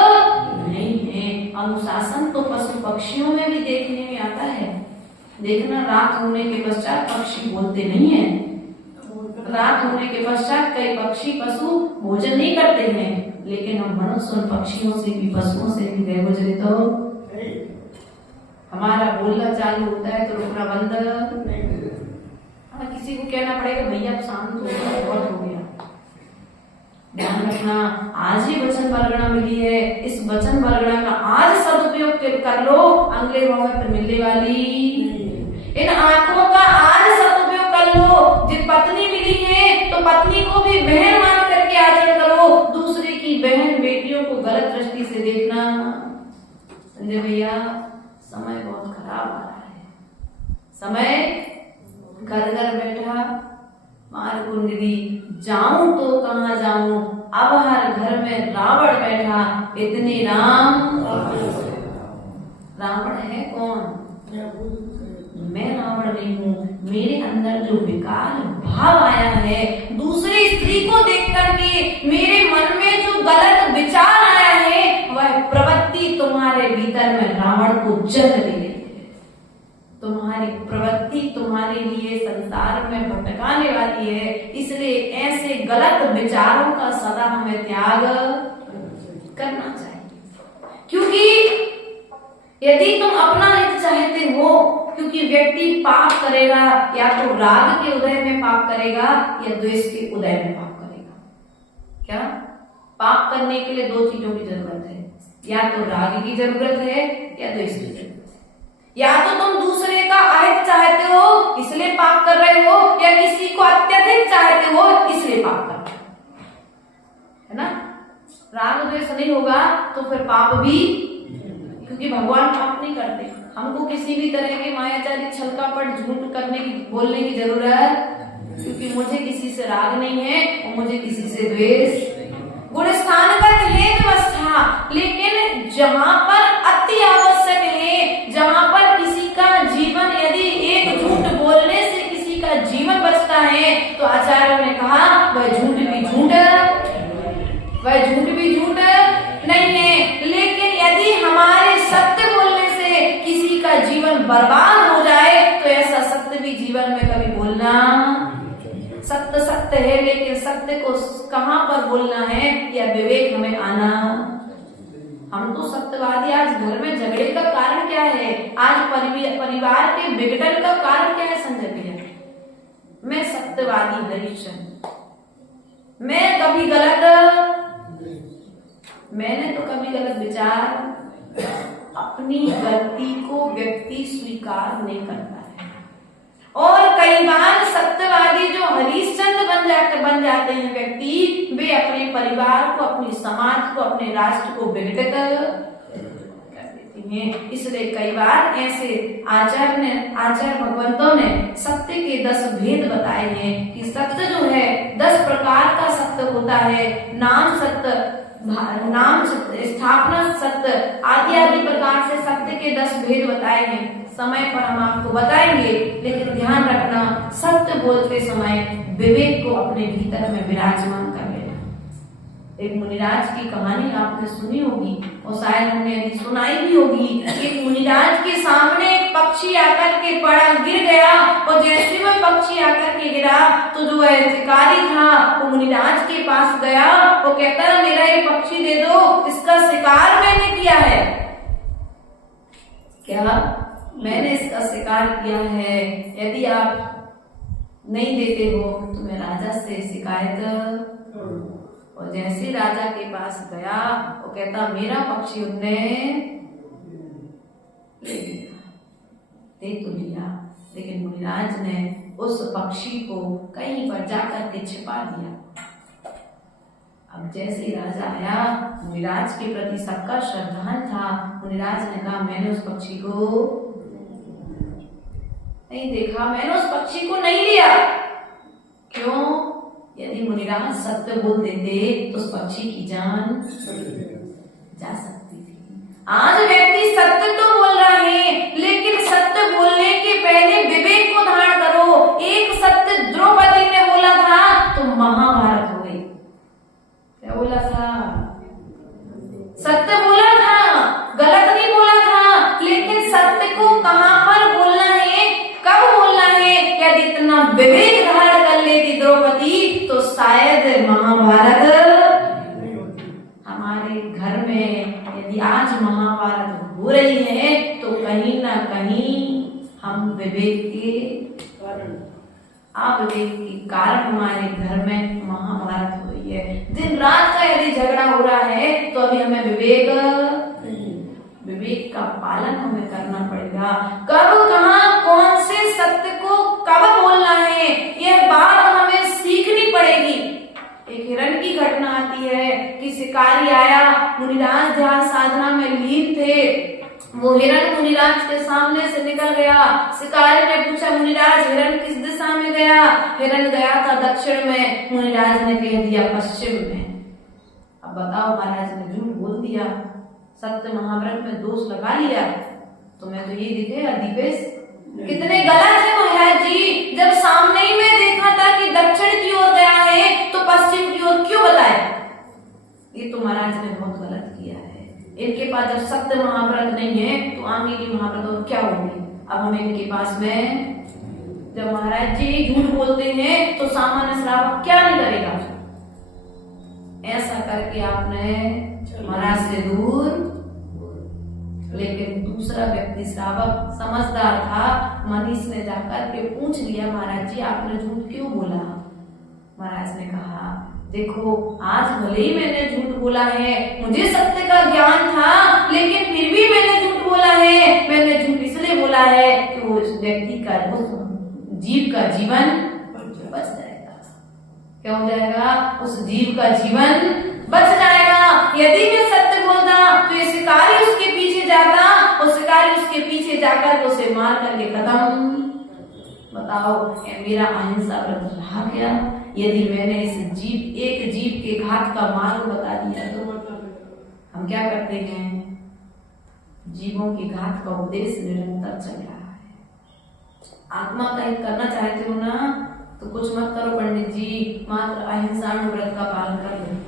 नहीं है। अनुशासन तो पशु पक्षियों में भी देखने में आता है। देखना, रात होने के पश्चात पक्षी बोलते नहीं है, रात होने के पश्चात कई पक्षी पशु भोजन नहीं करते हैं, लेकिन हम मनुष्य उन पक्षियों से भी पशुओं से भी गए गुजरे तो हमारा बोलना चालू होता है तो रुकना बंद। किसी को कहना पड़ेगा भैया शांत हो गया, बहुत हो गया। ध्यान रखना, आज ही वचन वर्गणा मिली है, इस वचन वर्गणा का आज सदुपयोग कर लो, अगले भाव में फिर मिलने वाली। इन आंखों का आज सदुपयोग कर लो। जिस पत्नी मिली है तो पत्नी को भी बहन मान करके आचरण करो, दूसरे की बहन बेटियों को गलत दृष्टि से देखना। संजय भैया समय बहुत खराब आ रहा है, समय घर घर बैठा मारकुंडली जाऊं तो कहाँ जाऊं, अब हर घर में रावण बैठा, इतने राम। रावण है कौन? मैं रावण नहीं हूँ। मेरे अंदर जो विकार भाव आया है, दूसरी स्त्री को देख करके मेरे मन में जो गलत विचार आया है, वह प्रवृत्ति तुम्हारे भीतर में रावण को जन्म दे रही है। तुम्हारी प्रवृत्ति तुम्हारे लिए संसार में भटकाने वाली है। इसलिए ऐसे गलत विचारों का सदा हमें त्याग करना चाहिए। क्योंकि यदि तुम अपना हित चाहते हो, क्योंकि व्यक्ति पाप करेगा या तो राग के उदय में पाप करेगा या द्वेष के उदय में पाप करेगा। क्या पाप करने के लिए दो चीजों की जरूरत है, या तो राग की जरूरत है या द्वेष की जरूरत है। या तो तुम दूसरे का अहित चाहते हो इसलिए पाप कर रहे हो, या किसी को अत्यधिक चाहते हो इसलिए पाप कर रहे हो, है ना। राग द्वेष नहीं होगा तो फिर पाप भी, क्योंकि भगवान पाप नहीं करते। हमको किसी भी तरह के मायाचारी छल कपट झूठ करने की बोलने की जरूरत, क्योंकि मुझे किसी से राग नहीं है और मुझे किसी से द्वेष। गुण स्थानगत है व्यवस्था, लेकिन जहाँ पर अति आवश्यक है, जहाँ पर किसी का जीवन, यदि एक झूठ बोलने से किसी का जीवन बचता है तो आचार्यों ने कहा वह झूठ भी झूठ नहीं है। लेकिन यदि हमारे सत्य बोलने से किसी का जीवन बर्बाद हो जाए तो ऐसा सत्य भी जीवन में कभी बोलना। सत्य सत्य है, लेकिन सत्य को कहाँ पर बोलना है यह विवेक हमें आना। हम तो सत्यवादी। आज घर में झगड़े का कारण क्या है? आज परिवार के विघटन का कारण क्या है? संजय भैया, मैं सत्यवादी हरिश्चंद्र, मैंने तो कभी गलत विचार, अपनी गलती को व्यक्ति स्वीकार नहीं करता है। और कई बार सत्यवादी जो हरिश्चंद्र बन जाते हैं व्यक्ति, वे अपने परिवार को, अपने समाज को, अपने राष्ट्र को विघटित कर देती हैं। इसलिए कई बार ऐसे आचार्य भगवंतों ने सत्य के 10 भेद बताए हैं कि सत्य जो है 10 प्रकार का सत्य होता है। नाम सत्य, स्थापना सत्य आदि प्रकार से सत्य के 10 भेद बताए हैं। समय पर हम आपको बताएंगे, लेकिन ध्यान रखना सत्य बोलते समय विवेक को अपने भीतर में विराजमान कर लेना। एक मुनिराज की कहानी आपने सुनी होगी और शायद हमने अभी सुनाई भी होगी। एक मुनिराज के सामने एक पक्षी आकर के गिर गया, और जैसे वह पक्षी आकर के गिरा तो जो शिकारी था वो मुनिराज के पास गया, वो कहता है मेरा ये पक्षी दे दो, इसका शिकार मैंने किया है। क्या? मैंने इसका शिकार किया है, यदि आप नहीं देते हो तो मैं राजा से शिकायत। और जैसे राजा के पास गया, वो कहता मेरा पक्षी उनने दे तो लिया, लेकिन मुनिराज ने उस पक्षी को कहीं पर जाकर के छिपा दिया। अब जैसे ही राजा आया, मुनिराज के प्रति सबका श्रद्धांजलि था। मुनिराज ने कहा मैंने उस पक्षी को नहीं देखा, मैंने उस पक्षी को नहीं लिया। क्यों? यदि मुनिराज सत्य बोल देते तो उस पक्षी की जान जा सकती थी। आज व्यक्ति सत्य तो बोल रहा है, लेकिन सत्य बोलने के पहले विवेक को धारण करो। एक सत्य द्रौपदी ने बोला था तो महाभारत हो गई। क्या बोला था? सत्य बोला था, गलत नहीं बोला था, लेकिन सत्य को कहां पर बोलना है, कब बोलना है, यदि इतना विवेक धारण कर लेती द्रौपदी तो शायद महाभारत हमारे घर में, यदि आज महाभारत हो रही है तो कहीं ना कहीं हम विवेक के कारण हमारे घर में महाभारत हो रही है। दिन रात का यदि झगड़ा हो रहा है तो अभी हमें विवेक का पालन हमें करना पड़ेगा। कब, कहां, कौन से सत्य को कब बोलना है, यह बात हमें सीखनी पड़ेगी। एक हिरण की घटना आती है कि शिकारी आया, मुनिराज ध्यान साधना में लीन थे, वो हिरण मुनिराज के सामने से निकल गया। शिकारी ने पूछा, मुनिराज हिरण किस दिशा में गया? हिरण गया था दक्षिण में। मुनिराज ने कह दिया पश्चिम में। अब बताओ, महाराज ने झूठ बोल दिया, सत्य महाव्रत में दोष लगा लिया। तुम्हें तो ये दिखेगा दीपेश कितने गलत है महाराज जी। जब सामने ही में देखा था कि दक्षिण की ओर गया है तो पश्चिम की ओर क्यों बताया? ये तो महाराज ने बहुत गलत किया है। इनके पास जब सत्य महाव्रत नहीं है तो आगे की महाव्रत और क्या होगी? अब हम इनके पास में, जब महाराज जी झूठ बोलते हैं तो सामान्य श्रावक क्या नहीं करेगा? ऐसा करके आपने महाराज से दूर। लेकिन दूसरा व्यक्ति श्रावक समझदार था, मनीष ने जाकर के पूछ लिया, महाराज जी आपने झूठ क्यों बोला? महाराज ने कहा, देखो आज भले ही मैंने झूठ बोला है, मुझे सत्य का ज्ञान था, लेकिन फिर भी मैंने झूठ बोला है। मैंने झूठ इसलिए बोला है कि वो उस व्यक्ति का, उस जीव का जीवन बच जाएगा। क्या हो जाएगा? उस जीव का जीवन बच जाएगा। यदि मैं सत्य बोलता तो ये शिकारी उसके पीछे जाता और शिकारी उसके पीछे जाकर उसे मार करके खत्म। बताओ, मेरा अहिंसा व्रत रहा क्या? यदि मैंने इस एक जीव के घात का मार्ग बता दिया तो हम क्या करते हैं? जीवों के घात का उपदेश निरंतर चल रहा है। आत्मा का हित करना चाहते हो ना तो कुछ मत करो पंडित जी, मात्र अहिंसा व्रत का पालन कर लो।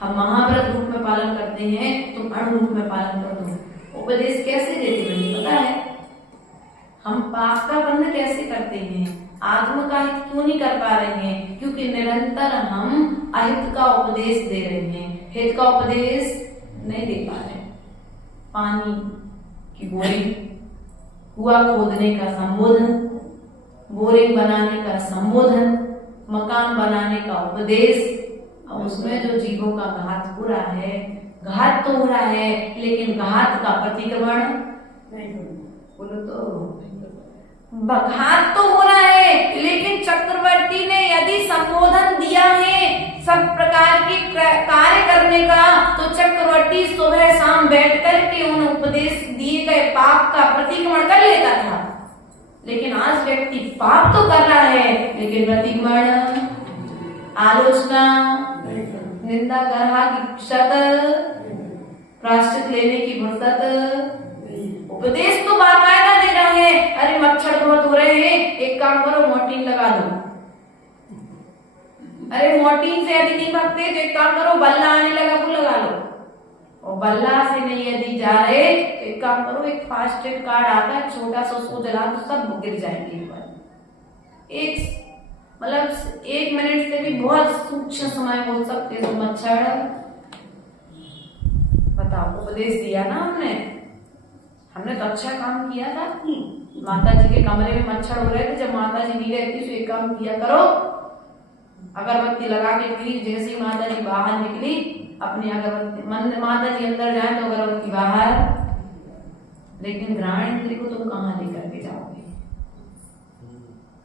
हम महाव्रत रूप में पालन करते हैं, तुम अणु रूप में पालन कर दो। उपदेश कैसे देते हैं पता है? हम पाप का बंध कैसे करते हैं? आत्म का हित क्यों नहीं कर पा रहे हैं? क्योंकि निरंतर हम अहित का उपदेश दे रहे हैं, हित का उपदेश नहीं दे पा रहे। पानी की बोरिंग, कुआं खोदने का संबोधन, बोरिंग बनाने का संबोधन, मकान बनाने का उपदेश, और उसमें जो जीवों का घात हो रहा है, घात तो हो रहा है लेकिन घात का प्रतिक्रमण नहीं, बोलो तो घात तो हो रहा है, लेकिन चक्रवर्ती ने यदि संबोधन दिया है सब प्रकार के कार्य करने का, तो चक्रवर्ती सुबह शाम बैठ करके उन उपदेश दिए गए पाप का प्रतिक्रमण कर लेता था। लेकिन आज व्यक्ति पाप तो कर रहा है लेकिन प्रतिक्रमण, आलोचना, निंदा करहा की शत, प्रायश्चित लेने की फुर्सत। उपदेश तो बाकायदा दे रहा है, अरे मच्छर बहुत हो रहे हैं, एक काम करो मोर्टीन लगा दो। अरे मोर्टीन से यदि नहीं भागते तो एक काम करो, बल्ला आने लगा वो लगा लो। और बल्ला से नहीं यदि जा रहे तो एक काम करो, एक फास्ट एड कार्ड आता है छोटा सा, उसको जला दो, सब गिर जाएंगे। एक मतलब 1 मिनट से भी बहुत सूक्ष्म समय हो सकते तो मच्छर। बताओ, उपदेश दिया ना हमने तो अच्छा काम किया था। माता जी के कमरे में मच्छर हो रहे थे, जब माता जी नहीं रहती तो एक काम किया करो, अगरबत्ती लगा के फिर जैसे ही माता जी बाहर निकली अपनी अगरबत्ती, माता जी अंदर जाए तो अगरबत्ती बाहर। लेकिन ग्रहण इंद्रिय को तुम कहाँ लेकर के जाओगे?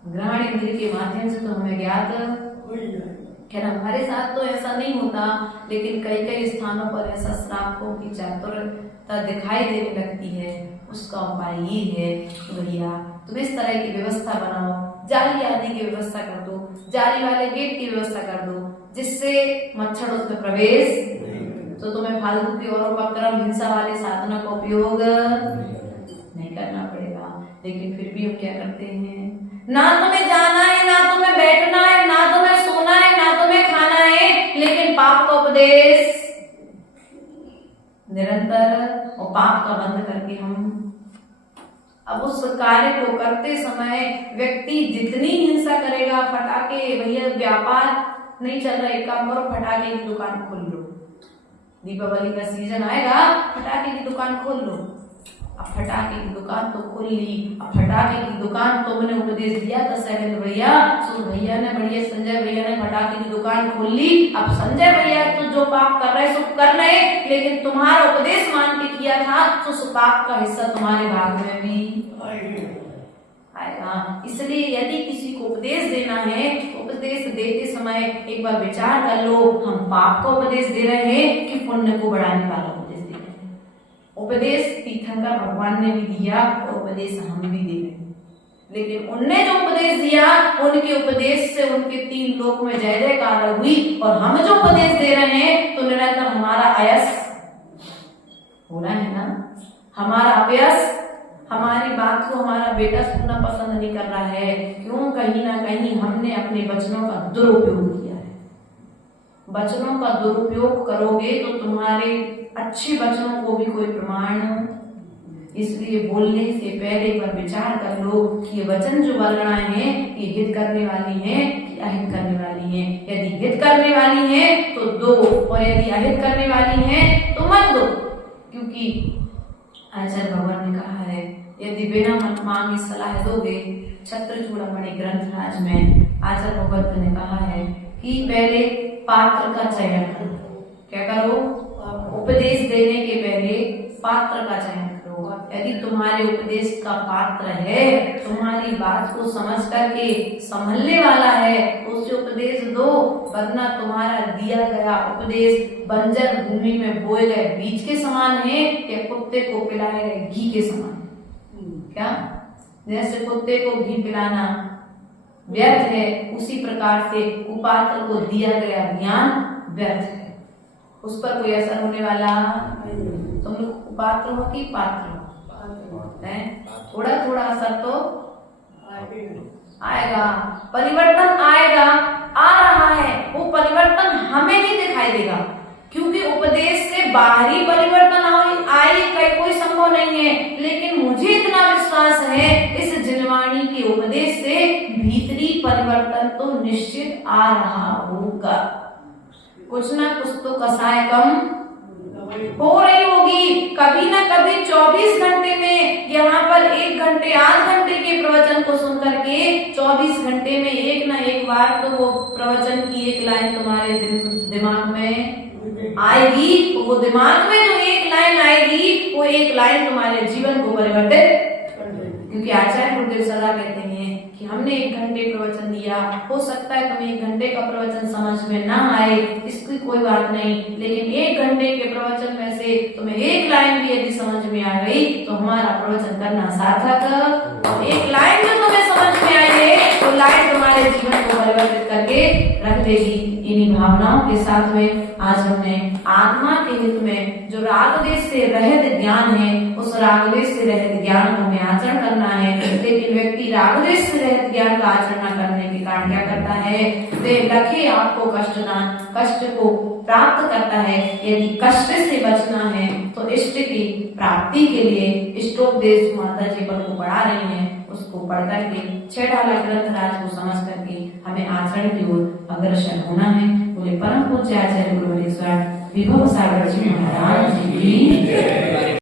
ग्रहण इंद्रिय के माध्यम से तो हमें ज्ञात है ना। हमारे साथ तो ऐसा नहीं होता, लेकिन कई कई स्थानों पर ऐसा श्रावकों की चातुर्यता दिखाई देने लगती है। उसका उपाय ये है कि भैया तुम इस तरह की व्यवस्था बनाओ, जाली आदि की व्यवस्था कर दो, जाली वाले गेट की व्यवस्था कर दो, जिससे मच्छर उसमें प्रवेश, तो तुम्हें फालतू की और उपक्रम हिंसा वाले साधनों का उपयोग नहीं करना पड़ेगा। लेकिन फिर भी हम क्या करते हैं? ना तुम्हें जाना है, ना तुम्हें बैठना है, ना तुम्हें सोना है, ना तुम्हें खाना है, लेकिन पाप का उपदेश निरंतर, और पाप का बंध करके हम अब उस कार्य को करते समय व्यक्ति जितनी हिंसा करेगा, फटाके, भैया व्यापार नहीं चल रहा, एक काम करो फटाके की दुकान खोल लो, दीपावली का सीजन आएगा, फटाके की दुकान खोल लो। अब फटाके की दुकान तो खोल ली, अब फटाके की दुकान तो मैंने उपदेश दिया था शैलेंद्र भैया, तो भैया ने बढ़िया, संजय भैया ने फटाके की दुकान खोल ली। अब संजय भैया तो जो पाप कर रहे सो कर रहे, लेकिन तुम्हारा उपदेश मान के किया था तो उस पाप का हिस्सा तुम्हारे भाग में भी आएगा। इसलिए यदि किसी को उपदेश देना है तो उपदेश देते समय एक बार विचार कर लो, हम पाप का उपदेश दे रहे हैं कि पुण्य को बढ़ाने वाला उपदेश दे रहे हैं। उपदेश तीर्थंकर भगवान ने भी दिया और उपदेश हम भी दे रहे हैं, लेकिन उनने जो उपदेश दिया उनके उपदेश से उनके 3 लोक में जय जयकार हुई, और हम जो उपदेश दे रहे हैं तो निरंतर हमारा अयस हो रहा है ना, हमारा अभ्यास, हमारी बात को हमारा बेटा सुनना पसंद नहीं कर रहा है। क्यों? कहीं ना कहीं हमने अपने वचनों का दुरुपयोग किया है। वचनों का दुरुपयोग करोगे तो तुम्हारे अच्छे वचनों को भी कोई प्रमाण, इसलिए बोलने से पहले एक बार विचार कर लो कि ये वचन जो वर्णनाएं हैं ये हित करने वाली हैं कि अहित करने वाली हैं। यदि हित करने वाली हैं तो दो, और यदि अहित करने वाली हैं तो मत दो, क्योंकि आचार्य भगवान ने कहा है यदि बिना मत मांगे सलाह दोगे, छत्र चूड़ामणि ग्रंथराज में आचार्य भगवत ने कहा है कि पहले पात्र का चयन करो। क्या करो? उपदेश देने के पहले पात्र का चयन करो। यदि तुम्हारे उपदेश का पात्र है, तुम्हारी बात को समझ करके संभलने वाला है, तो उसे उपदेश दो, वरना तुम्हारा दिया गया उपदेश बंजर भूमि में बोए गए बीज के समान है या कुत्ते को पिलाए गए घी के समान। क्या? जैसे कुत्ते को घी पिलाना व्यर्थ है, उसी प्रकार से कुपात्र को दिया गया ज्ञान व्यर्थ है, उस पर कोई असर होने वाला। तुम लोग कुपात्र हो कि पात्र हो? थोड़ा थोड़ा असर तो आएगा, परिवर्तन आएगा, आ रहा है। वो परिवर्तन हमें नहीं दिखाई देगा, क्योंकि उपदेश से बाहरी परिवर्तन आए कोई संभव नहीं है, लेकिन मुझे इतना विश्वास है इस जिनवाणी के उपदेश से भीतरी परिवर्तन तो निश्चित आ रहा होगा। कुछ ना कुछ तो कसाय कम हो रही होगी। कभी ना कभी 24 घंटे में यहाँ पर 1 घंटे 8 घंटे के प्रवचन को सुन करके 24 घंटे में एक ना एक बार तो वो प्रवचन की एक लाइन तुम्हारे दिमाग में आएगी। तो वो दिमाग में जो एक लाइन आएगी, वो एक लाइन तुम्हारे जीवन को परिवर्तित, क्योंकि आचार्य गुरुदेव सदा कहते हैं कि हमने 1 घंटे प्रवचन दिया, हो सकता है तुम्हें 1 घंटे का प्रवचन समझ में ना आए, इसकी कोई बात नहीं, लेकिन 1 घंटे के प्रवचन में से तुम्हें एक लाइन भी यदि समझ में आ गई तो हमारा प्रवचन करना सार्थक। एक लाइन जो तुम्हें समझ में आई है, वो लाइन तुम्हारे जीवन को परिवर्तित करके रख देगी। इन्हीं भावनाओं के साथ में आज हमने आत्मा के हित में जो राग देश से रहित ज्ञान है, उस राग देश से रहित ज्ञान को हमें आचरण करना है। लेकिन व्यक्ति राग देश से रहित ज्ञान का आचरण न करने के कारण क्या करता है? वे लखे आपको कष्ट को प्राप्त करता है। यदि कष्ट से बचना है तो इष्ट की प्राप्ति के लिए इष्टोपदेश माता जी पर को पढ़ा रही हैं, उसको पढ़ करके 6 ढाला ग्रंथराज को समझ करके हमें आचरण की ओर अग्रसर होना है। बोले परम पूज्य आचार्य गुरुवरेश्वर विभव सागर जी महाराज जी की